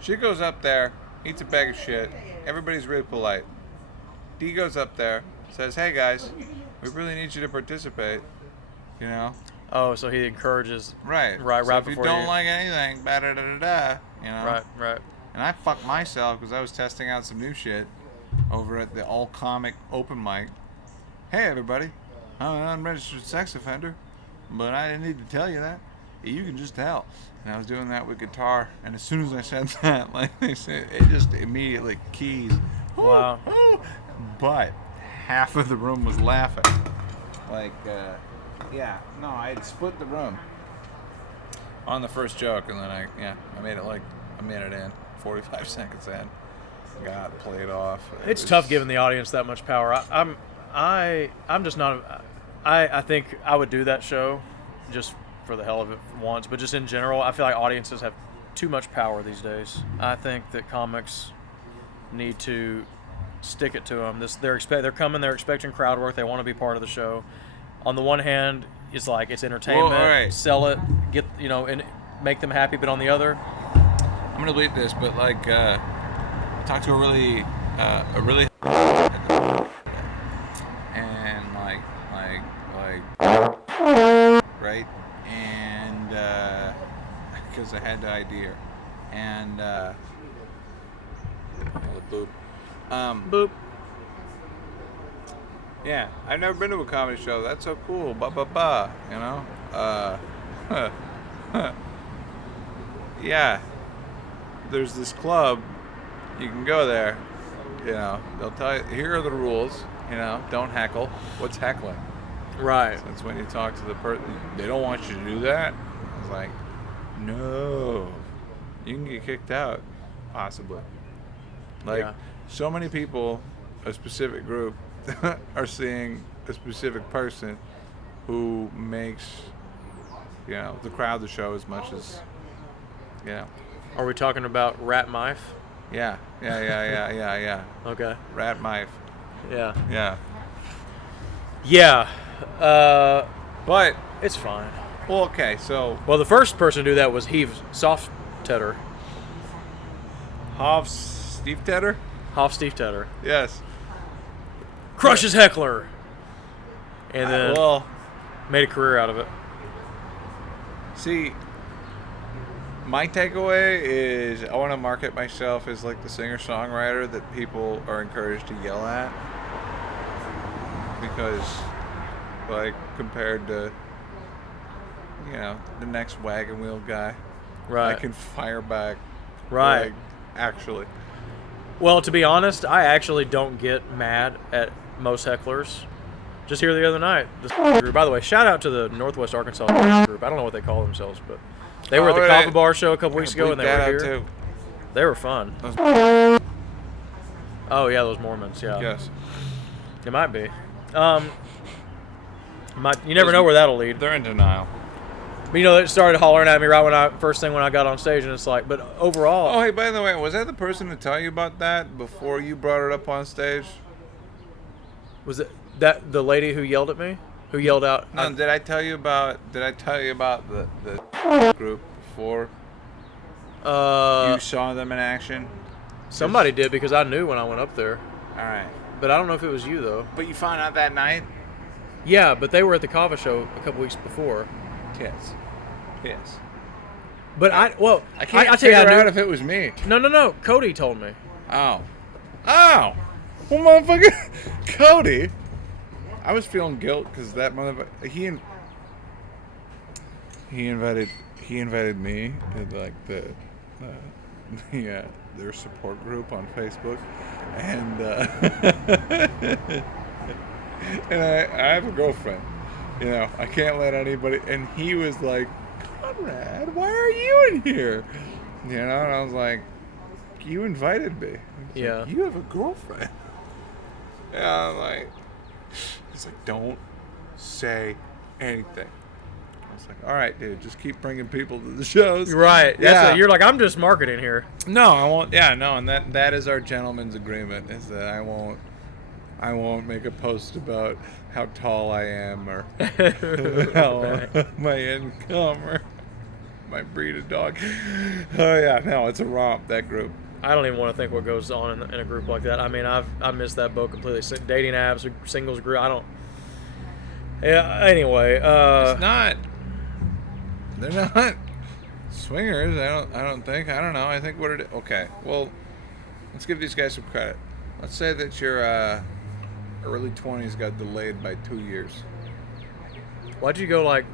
She goes up there, eats a bag of shit. Everybody's really polite. D goes up there, says, "Hey guys, we really need you to participate." You know. Oh, so he encourages. Right. Right. So Right if you before don't like anything, da da da da. You know. Right. Right. And I fucked myself because I was testing out some new shit over at the all comic open mic. Hey everybody, I'm an unregistered sex offender, but I didn't need to tell you that. You can just tell. And I was doing that with guitar, and as soon as I said that, they said, it just immediately keys. Wow. But half of the room was laughing. Yeah, no, I had split the room on the first joke, and then I made it a minute in, 45 seconds in, got played off. It's tough giving the audience that much power. I'm just not. I think I would do that show just for the hell of it once, but just in general, I feel like audiences have too much power these days. I think that comics need to stick it to them. They're coming. They're expecting crowd work. They want to be part of the show. On the one hand, it's it's entertainment. Well, right. Sell it, get and make them happy. But on the other, I'm gonna delete this, but I talked to a really and right, and because I had the idea, and boop, boop. yeah, I've never been to a comedy show. That's so cool. Ba ba ba. You know. Yeah. There's this club. You can go there. You know. They'll tell you, here are the rules. You know. Don't heckle. What's heckling? Right. That's when you talk to the person. They don't want you to do that. I was like, no. You can get kicked out. Possibly. Yeah. So many people, a specific group, are seeing a specific person who makes, the crowd the show as much as, Are we talking about Rat Mife? Yeah. Okay. Rat Mife. Yeah. Yeah. Yeah. But, It's fine. well, okay, so, Well, the first person to do that was Heave Soft Tedder. Hoff Steve Tedder? Hoff Steve Tedder. Yes. Crushes Heckler. And then Well, made a career out of it. see, my takeaway is I want to market myself as the singer-songwriter that people are encouraged to yell at. Because, compared to, the next wagon wheel guy, Right. I can fire back Right. Like, actually. Well, to be honest, I actually don't get mad at most hecklers. Just here the other night, this group. By the way, shout out to the Northwest Arkansas group. I don't know what they call themselves, but they were at the Kava Bar show a couple weeks ago, and they were here. Too. They were fun. Oh yeah, those Mormons. Yeah. Yes. It might be. You never know where that'll lead. They're in denial. But, they started hollering at me right when I got on stage, and it's like, but overall. Oh, hey, by the way, was that the person to tell you about that before you brought it up on stage? Was it that the lady who yelled at me? Who yelled out? No, did I tell you about the group before? You saw them in action? Somebody did, because I knew when I went up there. All right. But I don't know if it was you, though. But you found out that night? Yeah, but they were at the Kava show a couple weeks before. Yes. Yes. But I can't I figure out if it was me. No. Cody told me. Oh. Well, motherfucker. Cody. I was feeling guilt because that motherfucker. He invited me to like their support group on Facebook, and and I have a girlfriend. I can't let anybody. And he was like, Conrad, why are you in here? And I was like, you invited me. Yeah. Like, you have a girlfriend. Yeah, I'm like, he's like, don't say anything. I was like, all right, dude, just keep bringing people to the shows. Right. Yeah. You're like, I'm just marketing here. No, I won't. Yeah, no, and that is our gentleman's agreement, is that I won't make a post about how tall I am or how my income or my breed of dog. Oh yeah, no, it's a romp, that group. I don't even want to think what goes on in a group like that. I mean, I missed that boat completely. Dating apps, singles group. I don't. Yeah. Anyway, it's not. They're not swingers. I don't think. I don't know. I think what it. Okay. Well, let's give these guys some credit. Let's say that your early 20s got delayed by 2 years. Why'd you go like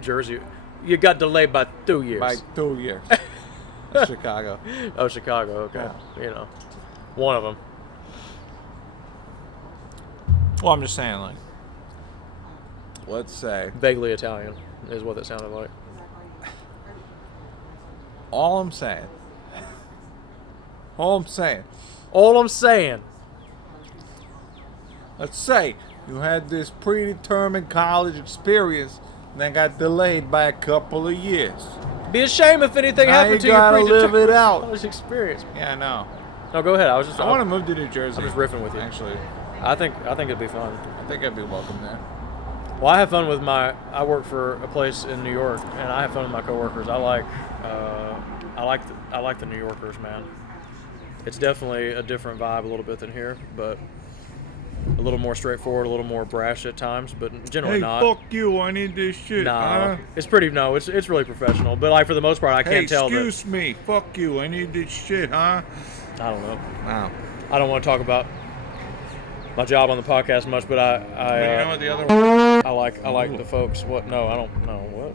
Jersey? You got delayed by 2 years. By 2 years. Chicago. Oh, Chicago. Okay. Yeah. One of them. Well, I'm just saying, like, let's say. Vaguely Italian is what it sounded like. All I'm saying. Let's say you had this predetermined college experience and then got delayed by a couple of years. Be a shame if anything happened to you. You gotta live it out. College experience. Yeah, I know. No, go ahead. I want to move to New Jersey. I'm just riffing with you. Actually, I think it'd be fun. I think I'd be welcome there. Well, I have fun with I work for a place in New York, and I have fun with my coworkers. I like the New Yorkers, man. It's definitely a different vibe a little bit than here, but a little more straightforward, a little more brash at times, but generally not. Hey, fuck you! I need this shit. No, it's pretty. No, it's really professional. But like for the most part, I can't tell. Hey, excuse me. Fuck you! I need this shit, huh? I don't know. Wow. I don't want to talk about my job on the podcast much, but you know what the other I like the folks. What? No, I don't know what.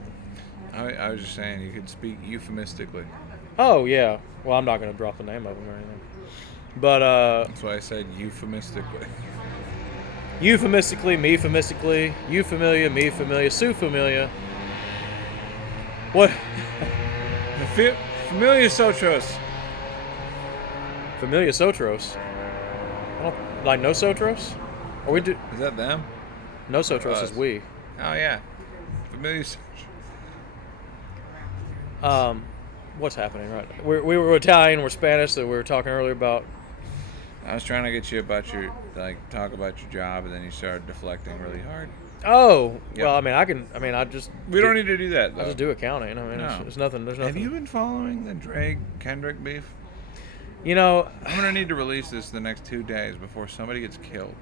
I was just saying you could speak euphemistically. Oh yeah. Well, I'm not going to drop the name of them or anything. But that's why I said euphemistically. Euphemistically, me euphemistically, you familiar, me familiar, Sue familiar. What? Familiar Sotros. Familiar Sotros. I don't like no Sotros. Or we do? Is that them? No Sotros is we. Oh yeah. Familiar Sotros. What's happening right now? We were Italian, we're Spanish, so we were talking earlier about. I was trying to get you about talk about your job, and then you started deflecting really hard. Oh, yep. Well, I just. We don't need to do that, though. I just do accounting. No. There's nothing. Have you been following the Drake-Kendrick beef? I'm gonna need to release this the next 2 days before somebody gets killed.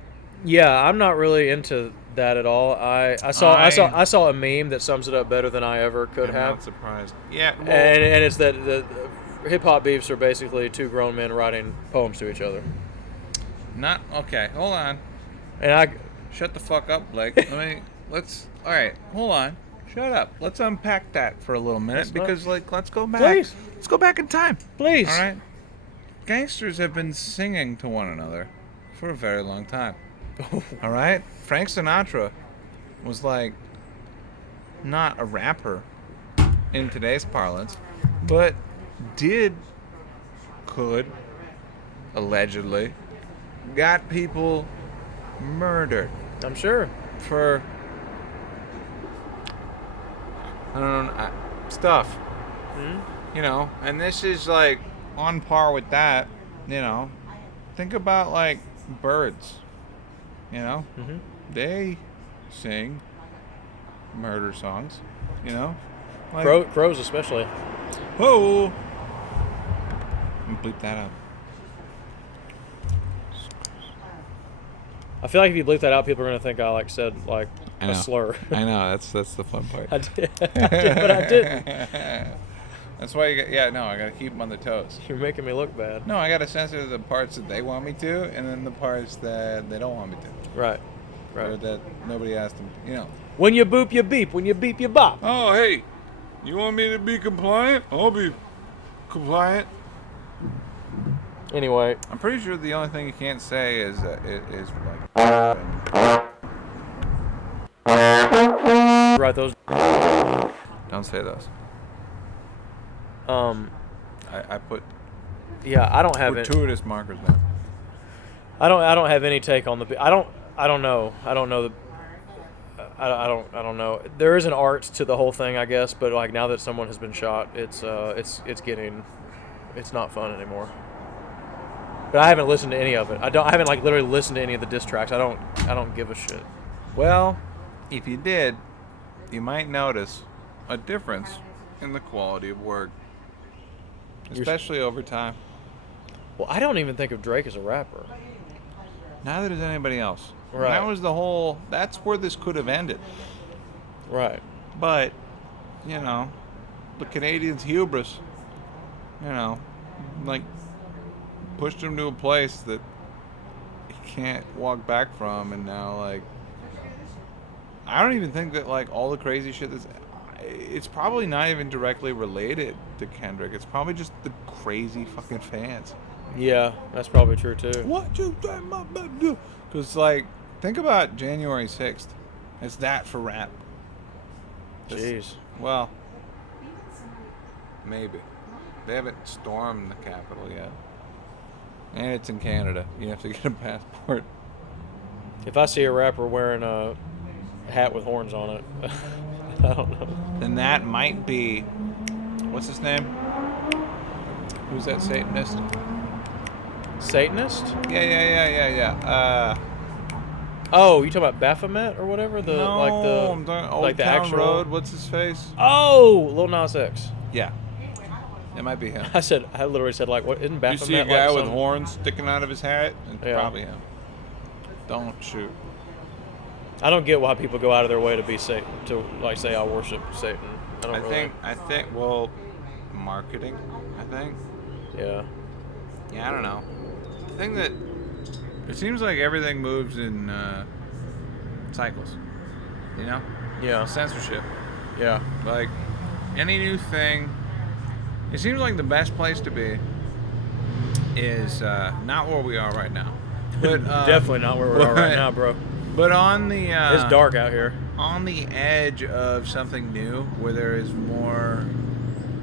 Yeah, I'm not really into that at all. I saw a meme that sums it up better than I ever could have. I'm not surprised. Yeah, well, and it's that the hip hop beefs are basically two grown men writing poems to each other. Not okay. Hold on. And shut the fuck up, Blake. All right, hold on. Shut up. Let's unpack that for a little minute because, like, let's go back. Please. Let's go back in time. Please. All right. Gangsters have been singing to one another for a very long time. All right. Frank Sinatra was like not a rapper in today's parlance, but could allegedly got people murdered I'm sure. for I don't know stuff. Hmm? You know, and this is like on par with that. You know, think about like birds. You know, Mm-hmm. they sing murder songs. You know, like, Crows especially. whoa. Bleep that out. I feel like if you bleep that out, people are gonna think I like said like I know. a slur. I know that's the fun part. I did, but I didn't. That's why you got, I gotta keep them on their toes. You're making me look bad. No, I gotta censor the parts that they want me to, and then the parts that they don't want me to, Right. or Right. that nobody asked them. You know. When you boop, you beep. When you beep, you bop. Oh, hey, you want me to be compliant? I'll be compliant. Anyway, I'm pretty sure the only thing you can't say is like. right those. Don't say those. I put Yeah, I don't have it. gratuitous markers down. I don't have any take on the. I don't know. I don't know the. I don't know. There is an art to the whole thing, I guess, but like now that someone has been shot, it's not fun anymore. But I haven't listened to any of it. I haven't like literally listened to any of the diss tracks. I don't give a shit. Well, if you did, you might notice a difference in the quality of work, especially over time. Well, I don't even think of Drake as a rapper. Neither does anybody else. Right. That was that's where this could have ended. Right. But, you know, the Canadians' hubris, you know, like, pushed him to a place that he can't walk back from, and now, like, I don't even think that, like, all the crazy shit it's probably not even directly related to Kendrick. It's probably just the crazy fucking fans. Yeah, that's probably true too. What you say, my baby? Because, like, think about January 6th. It's that for rap. Jeez. Well, maybe. They haven't stormed the Capitol yet. And it's in Canada. You have to get a passport. If I see a rapper wearing a hat with horns on it, I don't know. Then that might be... What's his name? Who's that Satanist? Satanist? Yeah. Oh, you talking about Baphomet or whatever? No, I'm talking Old like the Town actual Road. What's his face? Oh, Lil Nas X. Yeah. It might be him. I literally said like, what? Isn't Baphomet You see a guy like with some- horns sticking out of his hat? It's Yeah. probably him. Don't shoot. I don't get why people go out of their way to be Satan, to like say I worship Satan. I think, well, marketing, I think. Yeah. Yeah, I don't know. The thing that, it seems like everything moves in cycles, you know? Yeah. Censorship. Yeah. Like, any new thing, it seems like the best place to be is not where we are right now. But Definitely not where we are right now, bro. But on the It's dark out here. on the edge of something new where there is more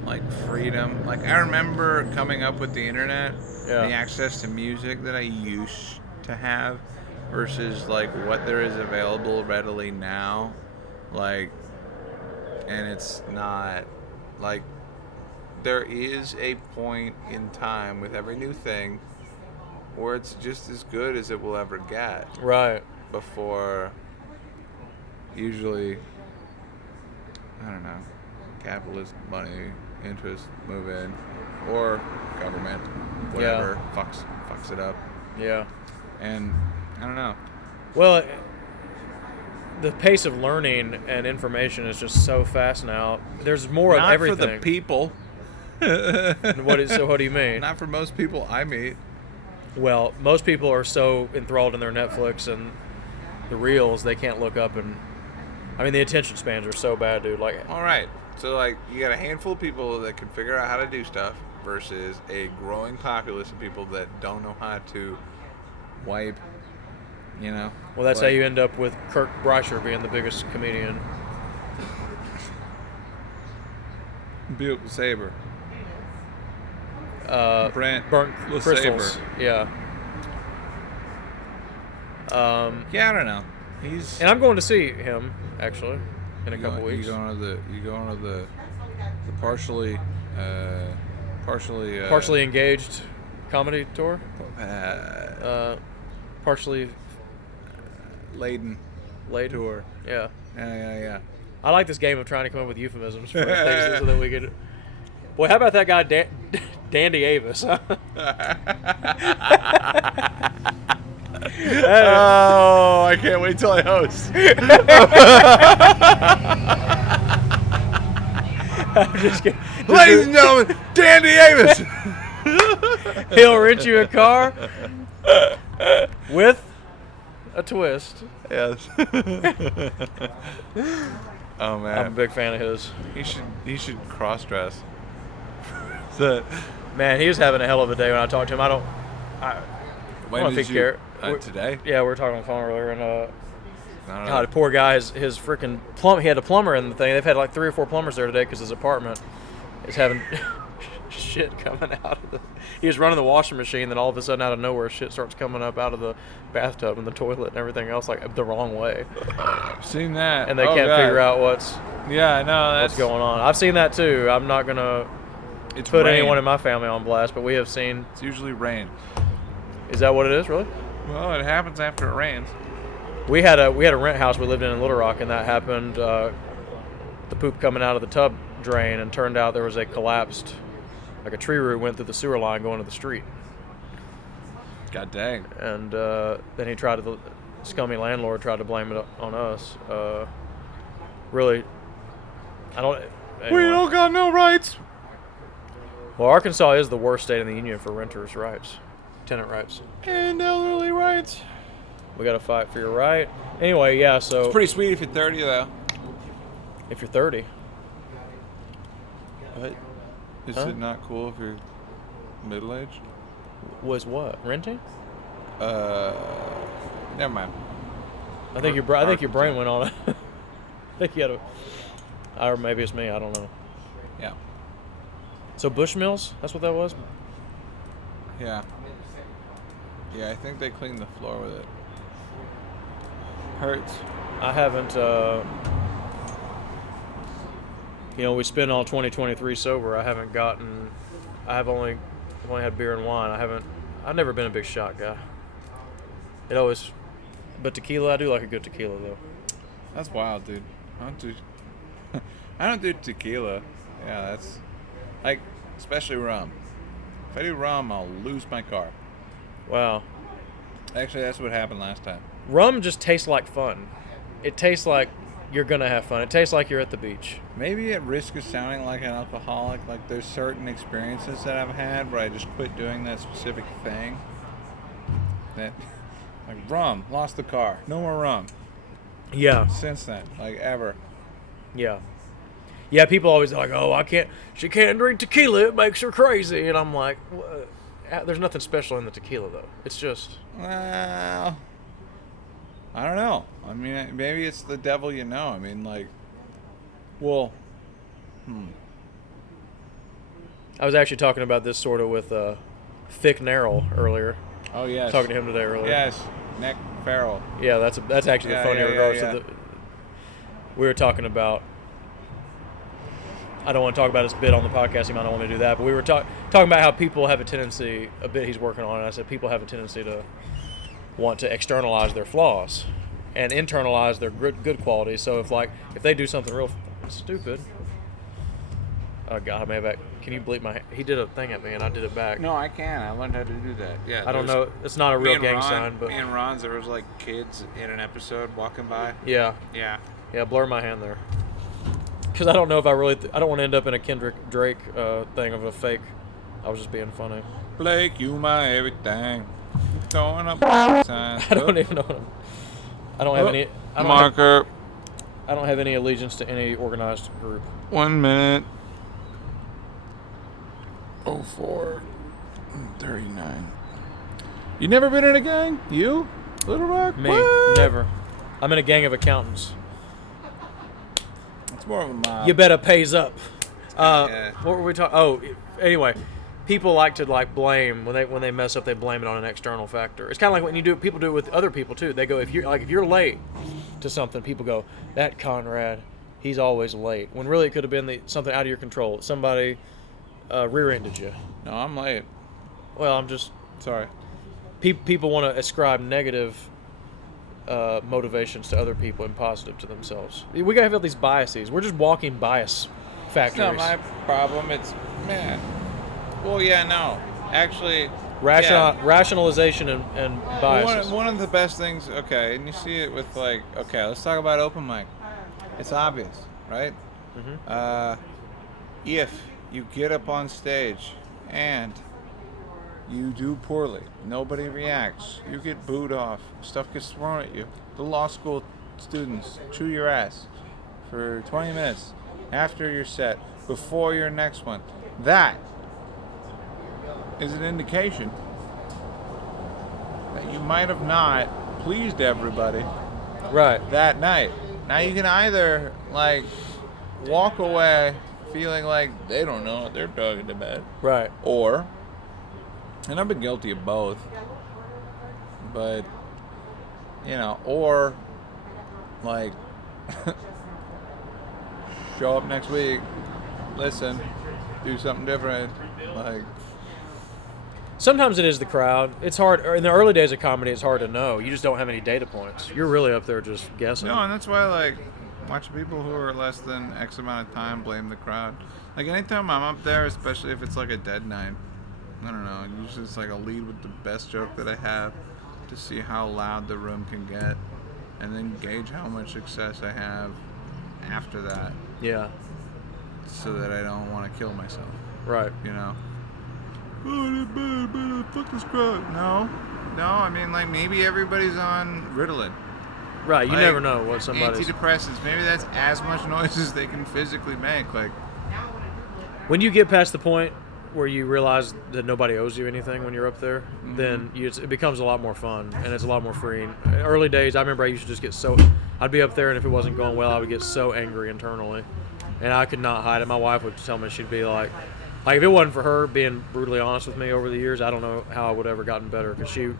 like freedom. Like I remember coming up with the internet, Yeah. the access to music that I used to have versus like what there is available readily now. Like, and it's not like there is a point in time with every new thing where it's just as good as it will ever get Right. before usually, I don't know, capitalist money interests move in, or government, whatever, fucks it up. Yeah. And I don't know. Well, the pace of learning and information is just so fast now. There's more Not of everything. for the people. So what do you mean? Not for most people I meet. Well, most people are so enthralled in their Netflix and the reels, they can't look up and I mean, the attention spans are so bad, dude. Like, All right. So, like, you got a handful of people that can figure out how to do stuff versus a growing populace of people that don't know how to wipe, you know? well, that's how like- you end up with Kirk Breischer being the biggest comedian. Buick Saber. Brent Burnt LeSabre. crystals. Yeah. Yeah, I don't know. He's And I'm going to see him actually in a couple you weeks. going to the partially Partially engaged comedy tour. uh, Partially laden laid tour. Yeah. Yeah. I like this game of trying to come up with euphemisms for things so that we could. Boy, how about that guy Dandy Avis? Huh? Oh, I can't wait till I host. I'm just kidding. Ladies and gentlemen, Dandy Avis. He'll rent you a car with a twist. Yes. Oh man, I'm a big fan of his. He should cross dress. So, Man, he was having a hell of a day when I talked to him. I don't when know if did he you? cared. Today? Yeah, we were talking on the phone earlier, and I don't God, the poor guy, his freaking plumber. He had a plumber in the thing. They've had like 3 or 4 plumbers there today because his apartment is having shit coming out of the. He was running the washing machine, then all of a sudden, out of nowhere, shit starts coming up out of the bathtub and the toilet and everything else, like the wrong way, Seen that. and they can't figure out what's Yeah, I know. That's going on. I've seen that too. I'm not gonna It's put rain. anyone in my family on blast, but we have seen. It's usually rain. Is that what it is, really? Well, it happens after it rains. We had a rent house we lived in Little Rock, and that happened. The poop coming out of the tub drain, and turned out there was a collapsed, like a tree root went through the sewer line going to the street. God dang. And then the scummy landlord tried to blame it on us. Really, I don't. We Anyway. don't got no rights. Well, Arkansas is the worst state in the union for renters' rights, tenant rights. And elderly rights. We got to fight for your right. Anyway, yeah. So It's pretty sweet if you're 30, though. if you're 30, What? Is Huh? it not cool if you're middle-aged? was what renting? Never mind. I think your brain went on. I think you had or maybe it's me. I don't know. Yeah. So Bushmills, that's what that was. Yeah. Yeah, I think they cleaned the floor with it. Hurts. I haven't. We spent all 2023 sober. I've only had beer and wine. I've never been a big shot guy. But tequila, I do like a good tequila though. That's wild, dude. I don't do tequila. Yeah, that's like, especially rum. If I do rum, I'll lose my car. Wow. Actually, that's what happened last time. Rum just tastes like fun. It tastes like you're gonna have fun. It tastes like you're at the beach. Maybe at risk of sounding like an alcoholic, like there's certain experiences that I've had where I just quit doing that specific thing. That, like rum, lost the car, no more rum. Yeah. Since then, like ever. Yeah. Yeah, people always are like, oh, she can't drink tequila, it makes her crazy. And I'm like, there's nothing special in the tequila, though. It's just... Well, I don't know. I mean, maybe it's the devil you know. I mean, like, well, I was actually talking about this sort of with Thick Narrell earlier. Oh, yes. Talking to him today earlier. Yes, Nick Farrell. Yeah, that's actually Yeah, the funny yeah, regards yeah, to the... We were talking about... I don't want to talk about his bit on the podcast. He might not want me to do that. But we were talking about how people have a tendency, a bit he's working on, and I said people have a tendency to want to externalize their flaws and internalize their good qualities. So if they do something real stupid, oh God, I may have. Can you bleep my? He did a thing at me, and I did it back. No, I can. I learned how to do that. Yeah. I don't know. It's not a real gang sign, but me and Ron's, there was like kids in an episode walking by. yeah, Yeah. blur my hand there. Because I don't know if I don't want to end up in a Kendrick Drake thing of a fake. I was just being funny. Blake, you my everything. Throwing up signs. I don't even know. I don't have any. I don't Marker. I don't have any allegiance to any organized group. 1 minute. 04 39. You never been in a gang? You? Little Rock? Me, What? never. I'm in a gang of accountants. It's more of a mob. You better pays up. Yeah. What were we talking? Oh, anyway, people like to blame when they mess up. They blame it on an external factor. It's kind of like when people do it with other people too. They go if you're late to something, people go that Conrad, he's always late. When really it could have been something out of your control. Somebody rear-ended you. No, I'm late. Well, I'm just Sorry. people want to ascribe negative motivations to other people and positive to themselves. We gotta have all these biases. We're just walking bias It's factories. not my problem. It's, man. Well, yeah, no. Actually, Rationalization and biases. one of the best things, okay, and you see it with, like, okay, let's talk about open mic. It's obvious, right? Mm-hmm. If you get up on stage and you do poorly, nobody reacts, you get booed off, stuff gets thrown at you, the law school students chew your ass for 20 minutes after your set, before your next one, that is an indication that you might have not pleased everybody Right. that night. Now you can either, like, walk away feeling like they don't know what they're talking about, Right. or, and I've been guilty of both, but, you know, or, like, show up next week, listen, do something different, like, Sometimes it is the crowd. It's hard. Or in the early days of comedy, it's hard to know. You just don't have any data points. You're really up there just guessing. no, and that's why, like, watch people who are less than X amount of time blame the crowd. Like, anytime I'm up there, especially if it's like a dead night, I don't know, usually it's like a lead with the best joke that I have to see how loud the room can get, and then gauge how much success I have after that, Yeah. so that I don't want to kill myself, Right. you know? Oh, fuck this crowd. No, I mean, like, maybe everybody's on Ritalin. Right. You Like, never know what somebody's. Antidepressants. Maybe that's as much noise as they can physically make. Like, When you get past the point where you realize that nobody owes you anything when you're up there, then it becomes a lot more fun and it's a lot more freeing. Early days, I remember I used to just get so. I'd be up there, and if it wasn't going well, I would get so angry internally, and I could not hide it. My wife would tell me, she'd be like, if it wasn't for her being brutally honest with me over the years, I don't know how I would have ever gotten better, because she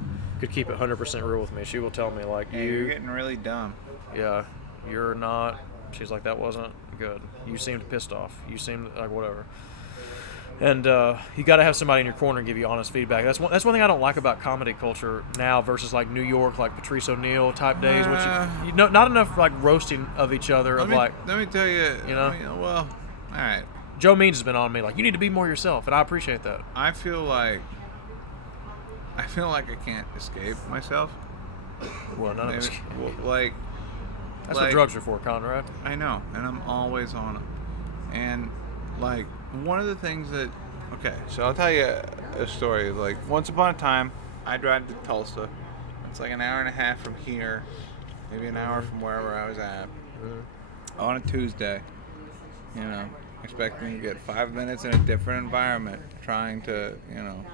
could keep it 100% real with me. She will tell me, like, hey, you're getting really dumb. yeah, you're not. She's like, that wasn't good. You seemed pissed off. You seemed like whatever. And you got to have somebody in your corner and give you honest feedback. That's one thing I don't like about comedy culture now versus like New York, like Patrice O'Neill type days, which you know, not enough like roasting of each other. Let me tell you. You know? Well, all right. Joe Means has been on me like, you need to be more yourself, and I appreciate that. I feel like I can't escape myself. Well, none of us. Well, like, That's what drugs are for, Conrad. I know, and I'm always on them. And, like, one of the things that... Okay, so I'll tell you a story. Like, once upon a time, I drive to Tulsa. It's like an hour and a half from here, maybe an hour from wherever I was at, on a Tuesday. You know, expecting to get 5 minutes in a different environment, trying to, you know,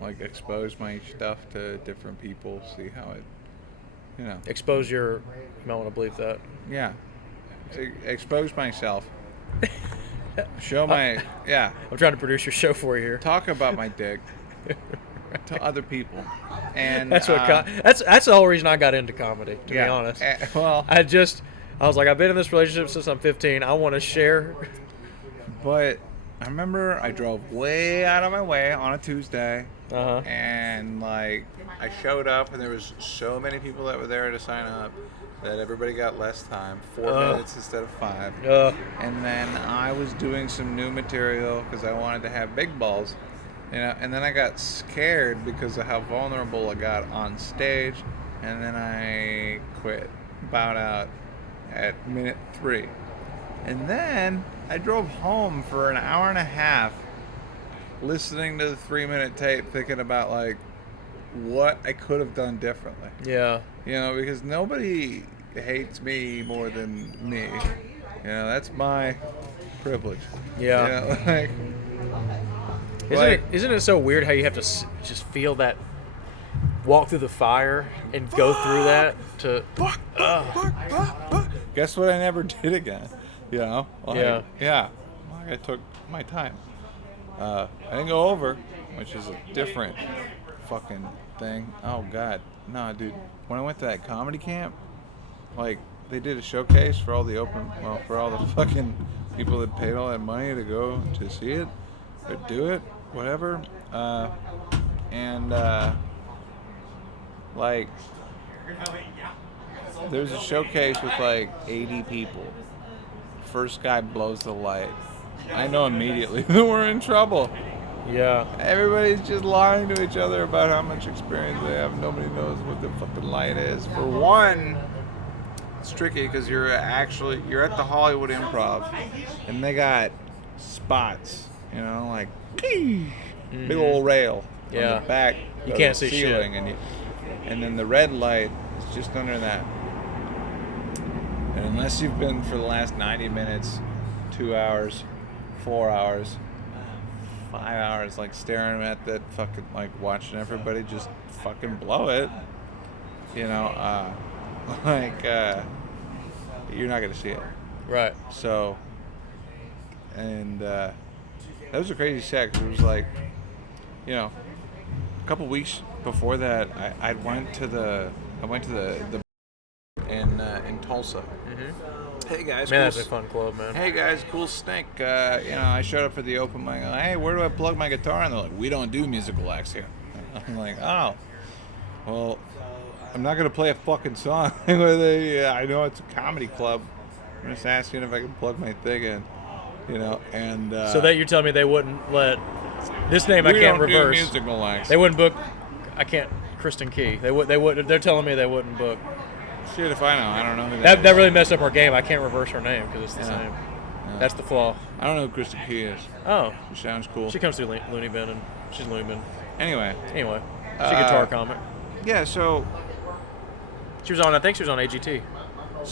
like, expose my stuff to different people, see how it, you know. Expose your... You might want to bleep that. Yeah. Expose myself. Show my... Yeah. I'm trying to produce your show for you here. Talk about my dick to other people. And That's what. That's the whole reason I got into comedy. To be honest. Well, I was like, I've been in this relationship since I'm 15. I want to share. but I remember I drove way out of my way on a Tuesday. Uh-huh. And, like, I showed up, and there was so many people that were there to sign up that everybody got less time, 4 minutes instead of 5. And then I was doing some new material because I wanted to have big balls, you know. And then I got scared because of how vulnerable I got on stage, and then I quit, bowed out at minute 3. And then I drove home for an hour and a half listening to the 3-minute tape, thinking about, like, what I could have done differently. Yeah. You know, because nobody hates me more than me. You know, that's my privilege. Yeah. You know, Isn't it so weird how you have to just feel that, walk through the fire and go through that to. Guess what? I never did again. You know. Yeah. Yeah. Like I took my time. I didn't go over, which is a different fucking thing. Oh God, no, dude. When I went to that comedy camp, like they did a showcase for all the for all the fucking people that paid all that money to go to see it or do it, whatever. Like there's a showcase with like 80 people. First guy blows the light. I know immediately that we're in trouble. Yeah. Everybody's just lying to each other about how much experience they have. Nobody knows what the fucking light is. For one, it's tricky because you're at the Hollywood Improv, and they got spots, you know, like big old rail on the back. You of can't the see ceiling, shit. And then the red light is just under that. And unless you've been for the last 90 minutes, 2 hours, 4 hours, 5 hours, like staring at that fucking, like watching everybody just fucking blow it, you know, you're not gonna see it. Right. So, and that was a crazy set 'cause it was like, you know, a couple weeks before that, I went to the in Tulsa. Mm-hmm. Hey guys, Man, cool that's a fun club, man. Hey guys, cool snake. You know, I showed up for the open mic. I'm like, hey, where do I plug my guitar? And they're like, we don't do musical acts here. I'm like, oh, well, I'm not gonna play a fucking song. I know it's a comedy club. I'm just asking if I can plug my thing in. You know, and so that you're telling me they wouldn't let this name I we can't don't reverse. do musical acts. They wouldn't book. I can't. Kristen Key. They would. They're telling me they wouldn't book. Shit, if I know, I don't know who That is. really messed up our game. I can't reverse her name because it's the same. Yeah. That's the flaw. I don't know who Kristen Key is. Oh, She sounds cool. she comes through Looney Bin and she's Looney Bin. Anyway, Anyway, she's a guitar comic. yeah. So She was on. I think she was on AGT.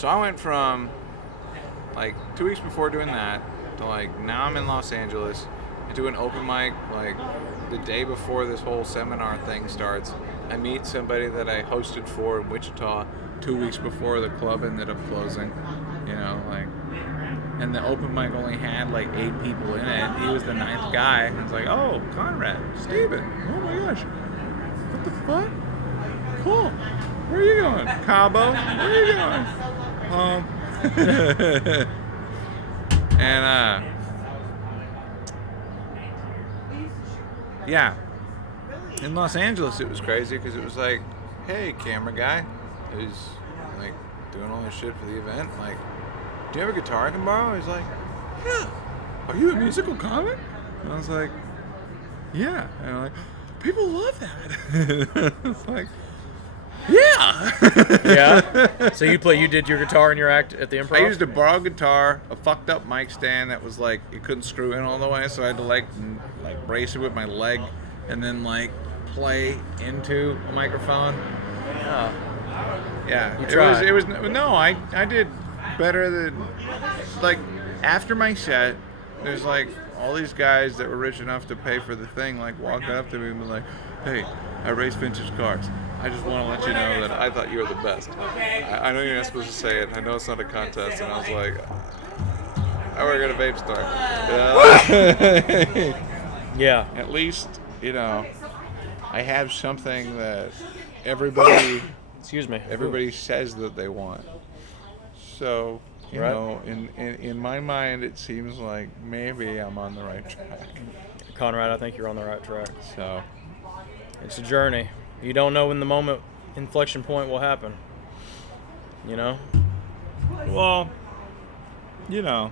I went from like 2 weeks before doing that to like now I'm in Los Angeles. I do an open mic like the day before this whole seminar thing starts. I meet somebody that I hosted for in Wichita 2 weeks before the club ended up closing. You know, like, and the open mic only had like 8 people in it. He was the 9th guy. And it's like, oh, Conrad, Steven. Oh my gosh, what the fuck? Cool. Where are you going? Cabo? Where are you going? And yeah, in Los Angeles it was crazy because it was like, hey, camera guy who's like doing all this shit for the event, like, do you have a guitar I can borrow? He's like, yeah. Are you a musical comic? And I was like, yeah. And I'm like, people love that. It's like, yeah. Yeah. So you did your guitar in your act at the Improv? I used a borrowed guitar, a fucked up mic stand that was like, it couldn't screw in all the way, so I had to like brace it with my leg and then like play into a microphone. Oh. Yeah. You tried. It was no, I did better than, like, after my set, there's like all these guys that were rich enough to pay for the thing, like walking up to me and be like, hey, I race vintage cars. I just want to let you know that I thought you were the best. I know you're not supposed to say it. I know it's not a contest. And I was like, I work at a vape store. Yeah. At least, you know, I have something that everybody Excuse me. everybody says that they want. So, you Right. know, in my mind, it seems like maybe I'm on the right track. Conrad, I think you're on the right track. So, It's a journey. You don't know when the moment inflection point will happen. You know? well, you know,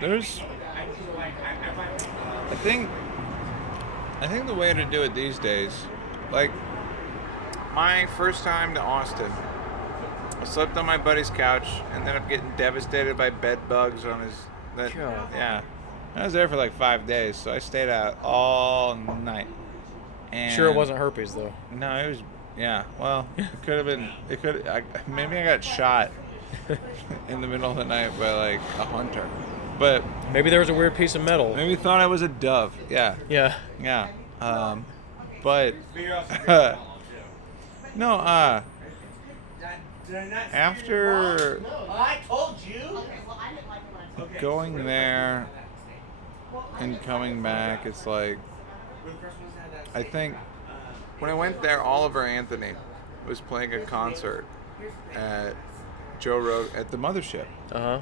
there's, I think the way to do it these days, like, my first time to Austin, I slept on my buddy's couch, ended up getting devastated by bed bugs on his, God. yeah. I was there for like 5 days, so I stayed out all night. And Sure it wasn't herpes, though. No, it was Yeah, well, it could have been. It could. Maybe I got shot in the middle of the night by like a hunter, but Maybe there was a weird piece of metal. maybe thought I was a dove. Yeah, Yeah. yeah. But no. After going there and coming back, it's like I think when I went there, Oliver Anthony was playing a concert at Joe Rogan at the Mothership, Uh-huh.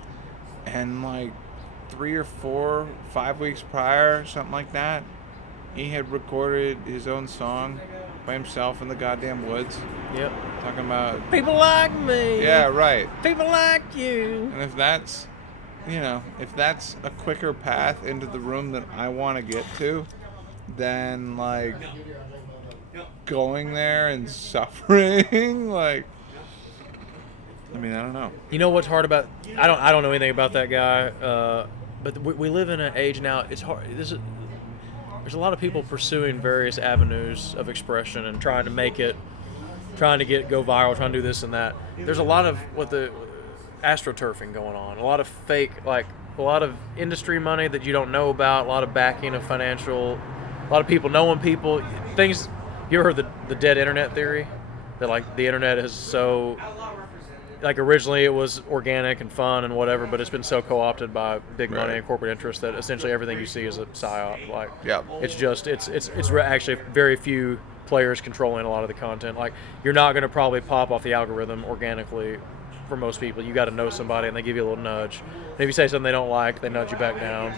and like 3 or 4, 5 weeks prior, something like that, he had recorded his own song by himself in the goddamn woods, Yep. talking about People like me. yeah, right. People like you. And if that's, if that's a quicker path into the room that I want to get to, then like going there and suffering, like, I mean, I don't know. You know what's hard about? I don't know anything about that guy. But we live in an age now. It's hard. There's a lot of people pursuing various avenues of expression and trying to make it, trying to go viral, trying to do this and that. There's a lot of what the astroturfing going on. A lot of fake, like a lot of industry money that you don't know about. A lot of backing of financial. A lot of people knowing people. Things. You ever heard the dead internet theory? That like the internet is so. Like originally it was organic and fun and whatever, but it's been so co-opted by big money and corporate interests that essentially everything you see is a psyop. Like, Yeah. it's just it's actually very few players controlling a lot of the content. Like, you're not going to probably pop off the algorithm organically for most people. You got to know somebody and they give you a little nudge. And if you say something they don't like, they nudge you back down.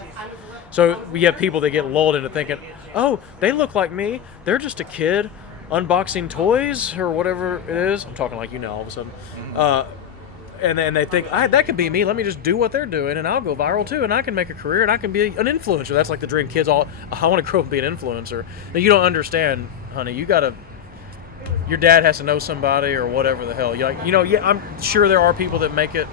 So we have people that get lulled into thinking, oh, they look like me. They're just a kid unboxing toys or whatever it is. I'm talking like all of a sudden. And then they think, that could be me. Let me just do what they're doing, and I'll go viral too, and I can make a career, and I can be an influencer. That's like the dream. Kids I want to grow up and be an influencer. Now, you don't understand, honey. Your dad has to know somebody or whatever the hell. I'm sure there are people that make it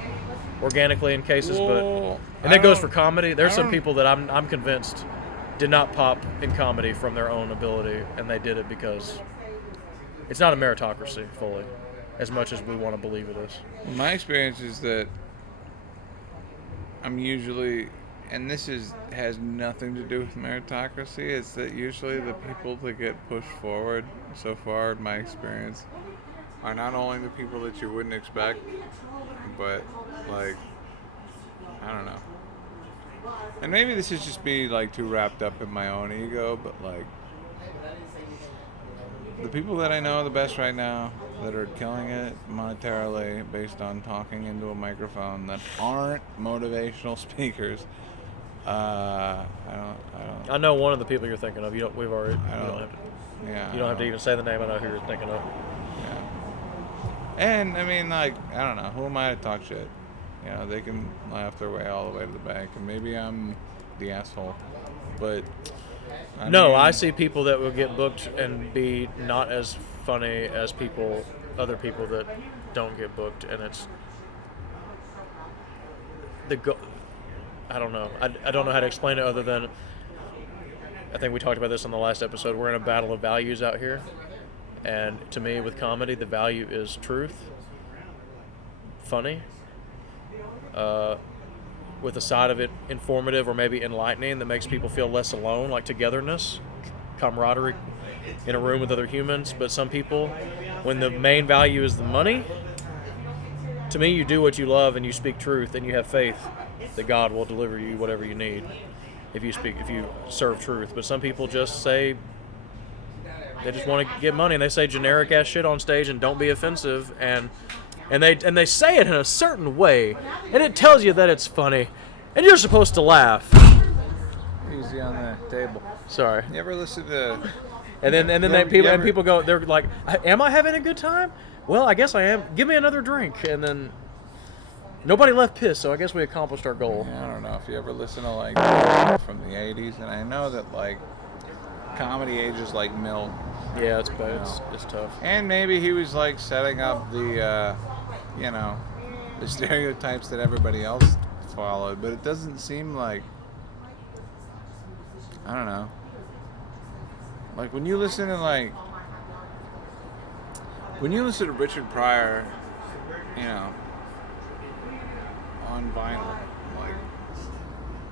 organically in cases, and that goes for comedy. There's some people that I'm convinced did not pop in comedy from their own ability, and they did it because it's not a meritocracy fully, as much as we want to believe it is. My experience is that I'm usually, and this has nothing to do with meritocracy, it's that usually the people that get pushed forward so far, in my experience, are not only the people that you wouldn't expect, but like, I don't know. And maybe this is just me like too wrapped up in my own ego, but like, the people that I know the best right now that are killing it monetarily based on talking into a microphone that aren't motivational speakers. I I know one of the people you're thinking of. You don't have to even say the name. I know who you're thinking of. Yeah. And I mean, like, I don't know. Who am I to talk shit? They can laugh their way all the way to the bank, and maybe I'm the asshole. But I see people that will get booked and be not as funny as other people that don't get booked, and it's I don't know. I don't know how to explain it other than I think we talked about this on the last episode. We're in a battle of values out here, and to me, with comedy, the value is truth, funny, with a side of it informative or maybe enlightening that makes people feel less alone, like togetherness, camaraderie in a room with other humans. But some people, when the main value is the money, to me, you do what you love and you speak truth and you have faith that God will deliver you whatever you need if you serve truth. But some people just say they just want to get money, and they say generic ass shit on stage and don't be offensive, and they say it in a certain way, and it tells you that it's funny, and you're supposed to laugh. Easy on the table. Sorry. You ever listen to? And then people go, they're like, "Am I having a good time? Well, I guess I am. Give me another drink." And then nobody left pissed, so I guess we accomplished our goal. Yeah, I don't know if you ever listen to like from the '80s, and I know that like comedy ages like milk. Yeah, it's bad. It's tough. And maybe he was like setting up the, the stereotypes that everybody else followed, but it doesn't seem like, I don't know. Like when you listen to like, When you listen to Richard Pryor, you know, on vinyl, like,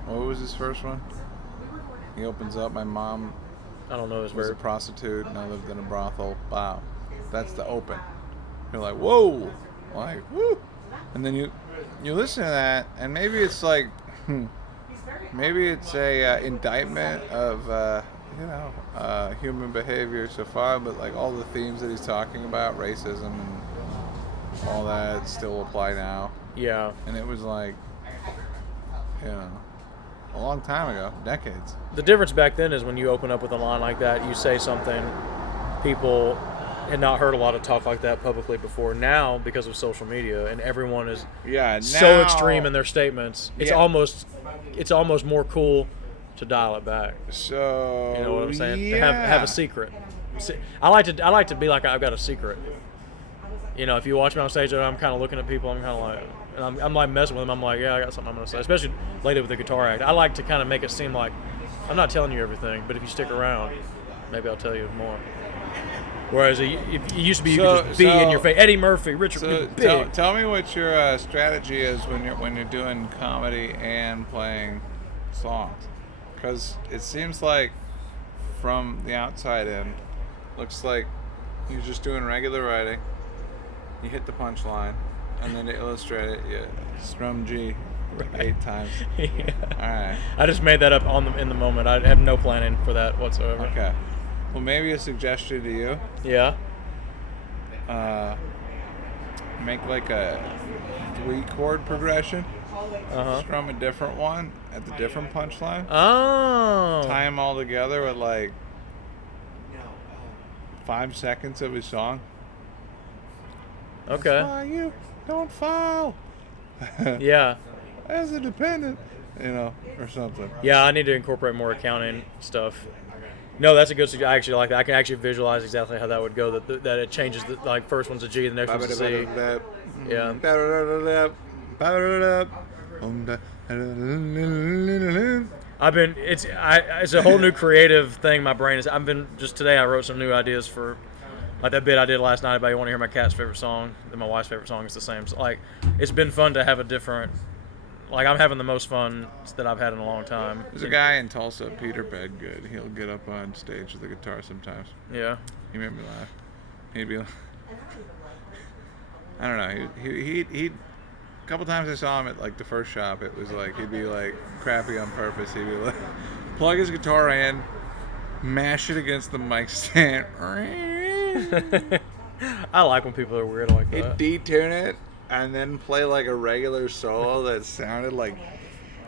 what was his first one? He opens up, my mom I don't know his was a word. prostitute and I lived in a brothel. Wow. That's the open. You're like, whoa. Like, woo. And then you listen to that, and maybe it's like, maybe it's a indictment of, human behavior so far, but like all the themes that he's talking about, racism and all that, still apply now. Yeah. And it was like, a long time ago, decades. The difference back then is when you open up with a line like that, you say something, people had not heard a lot of talk like that publicly before. Now, because of social media, and everyone is so extreme in their statements, it's almost more cool to dial it back. So You know what I'm saying? Yeah. To have a secret. I like to be like I've got a secret. You know, if you watch me on stage, I'm kind of looking at people. I'm kind of like, and I'm like messing with them. I'm like, yeah, I got something I'm gonna say. Especially lately with the guitar act, I like to kind of make it seem like I'm not telling you everything, but if you stick around, maybe I'll tell you more. Whereas it used to be you could just be in your face. Eddie Murphy, Richard, big. Tell me what your strategy is when you're doing comedy and playing songs, because it seems like from the outside in, looks like you're just doing regular writing. You hit the punchline, and then to illustrate it, you strum G 8 times. Yeah. All right. I just made that up in the moment. I have no planning for that whatsoever. Okay. Well, maybe a suggestion to you. Yeah. Make like a 3-chord progression. Uh-huh. Strum a different one at the different punchline. Oh. Tie them all together with like 5 seconds of his song. Okay. Why you don't file Yeah. as a dependent, or something. Yeah, I need to incorporate more accounting stuff. No, that's a good suggestion. I actually like that. I can actually visualize exactly how that would go. That it changes. Like first one's a G, the next one's a C. Yeah. It's a whole new creative thing. My brain is. Just today. I wrote some new ideas for, like that bit I did last night about you want to hear my cat's favorite song, and my wife's favorite song is the same. So, like, it's been fun to have a different. Like, I'm having the most fun that I've had in a long time. There's a guy in Tulsa, Peter Bedgood. He'll get up on stage with the guitar sometimes. Yeah. He made me laugh. He'd be like, I don't know. He'd a couple times I saw him at like the first shop. It was like he'd be like crappy on purpose. He'd be like, plug his guitar in, mash it against the mic stand. I like when people are weird like that. He'd detune it and then play like a regular solo that sounded like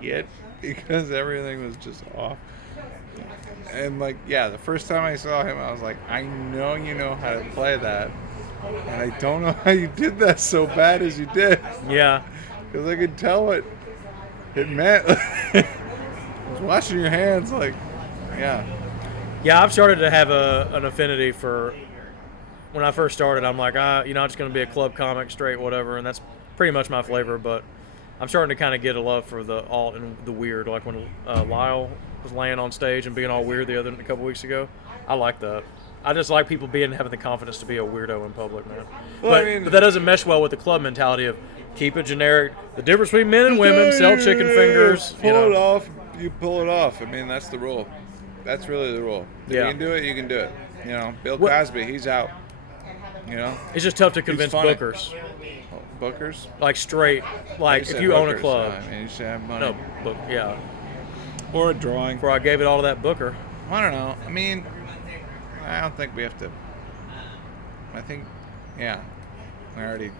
it because everything was just off. And like, yeah, the first time I saw him, I was like, I know you know how to play that, and I don't know how you did that so bad as you did. Yeah. Because I could tell what it meant. I was watching your hands, like, yeah. Yeah, I've started to have an affinity for. When I first started, I'm like, I'm just going to be a club comic, straight, whatever, and that's pretty much my flavor. But I'm starting to kind of get a love for the alt and the weird. Like when Lyle was laying on stage and being all weird a couple weeks ago, I like that. I just like people having the confidence to be a weirdo in public, man. Well, but that doesn't mesh well with the club mentality of keep it generic. The difference between men and women, sell chicken fingers. Pull it off. You pull it off. I mean, that's the rule. That's really the rule. If you can do it, you can do it. Bill Cosby, he's out. It's just tough to convince funny. bookers. Bookers? Like straight, like if you own a club. I mean, you should have money. No, book, yeah. Or a drawing. Before I gave it all to that booker. I don't know. I mean, I don't think we have to. I think, yeah. I already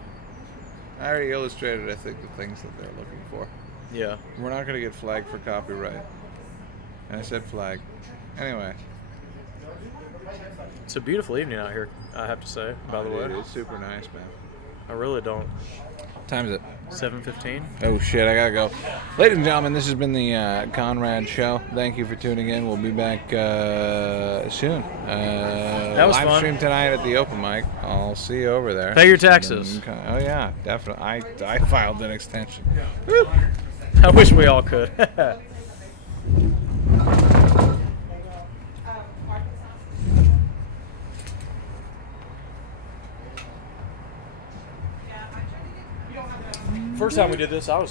illustrated, I think, the things that they're looking for. Yeah. We're not going to get flagged for copyright. And I said flag. Anyway. It's a beautiful evening out here, I have to say, by the way. It's super nice, man. I really don't. Time is it? 7:15. Oh, shit, I gotta go. Ladies and gentlemen, this has been the Conrad Show. Thank you for tuning in. We'll be back soon. That was live fun. stream tonight at the open mic. I'll see you over there. Pay your taxes. Oh, yeah, definitely. I filed an extension. I wish we all could. first time we did this, I was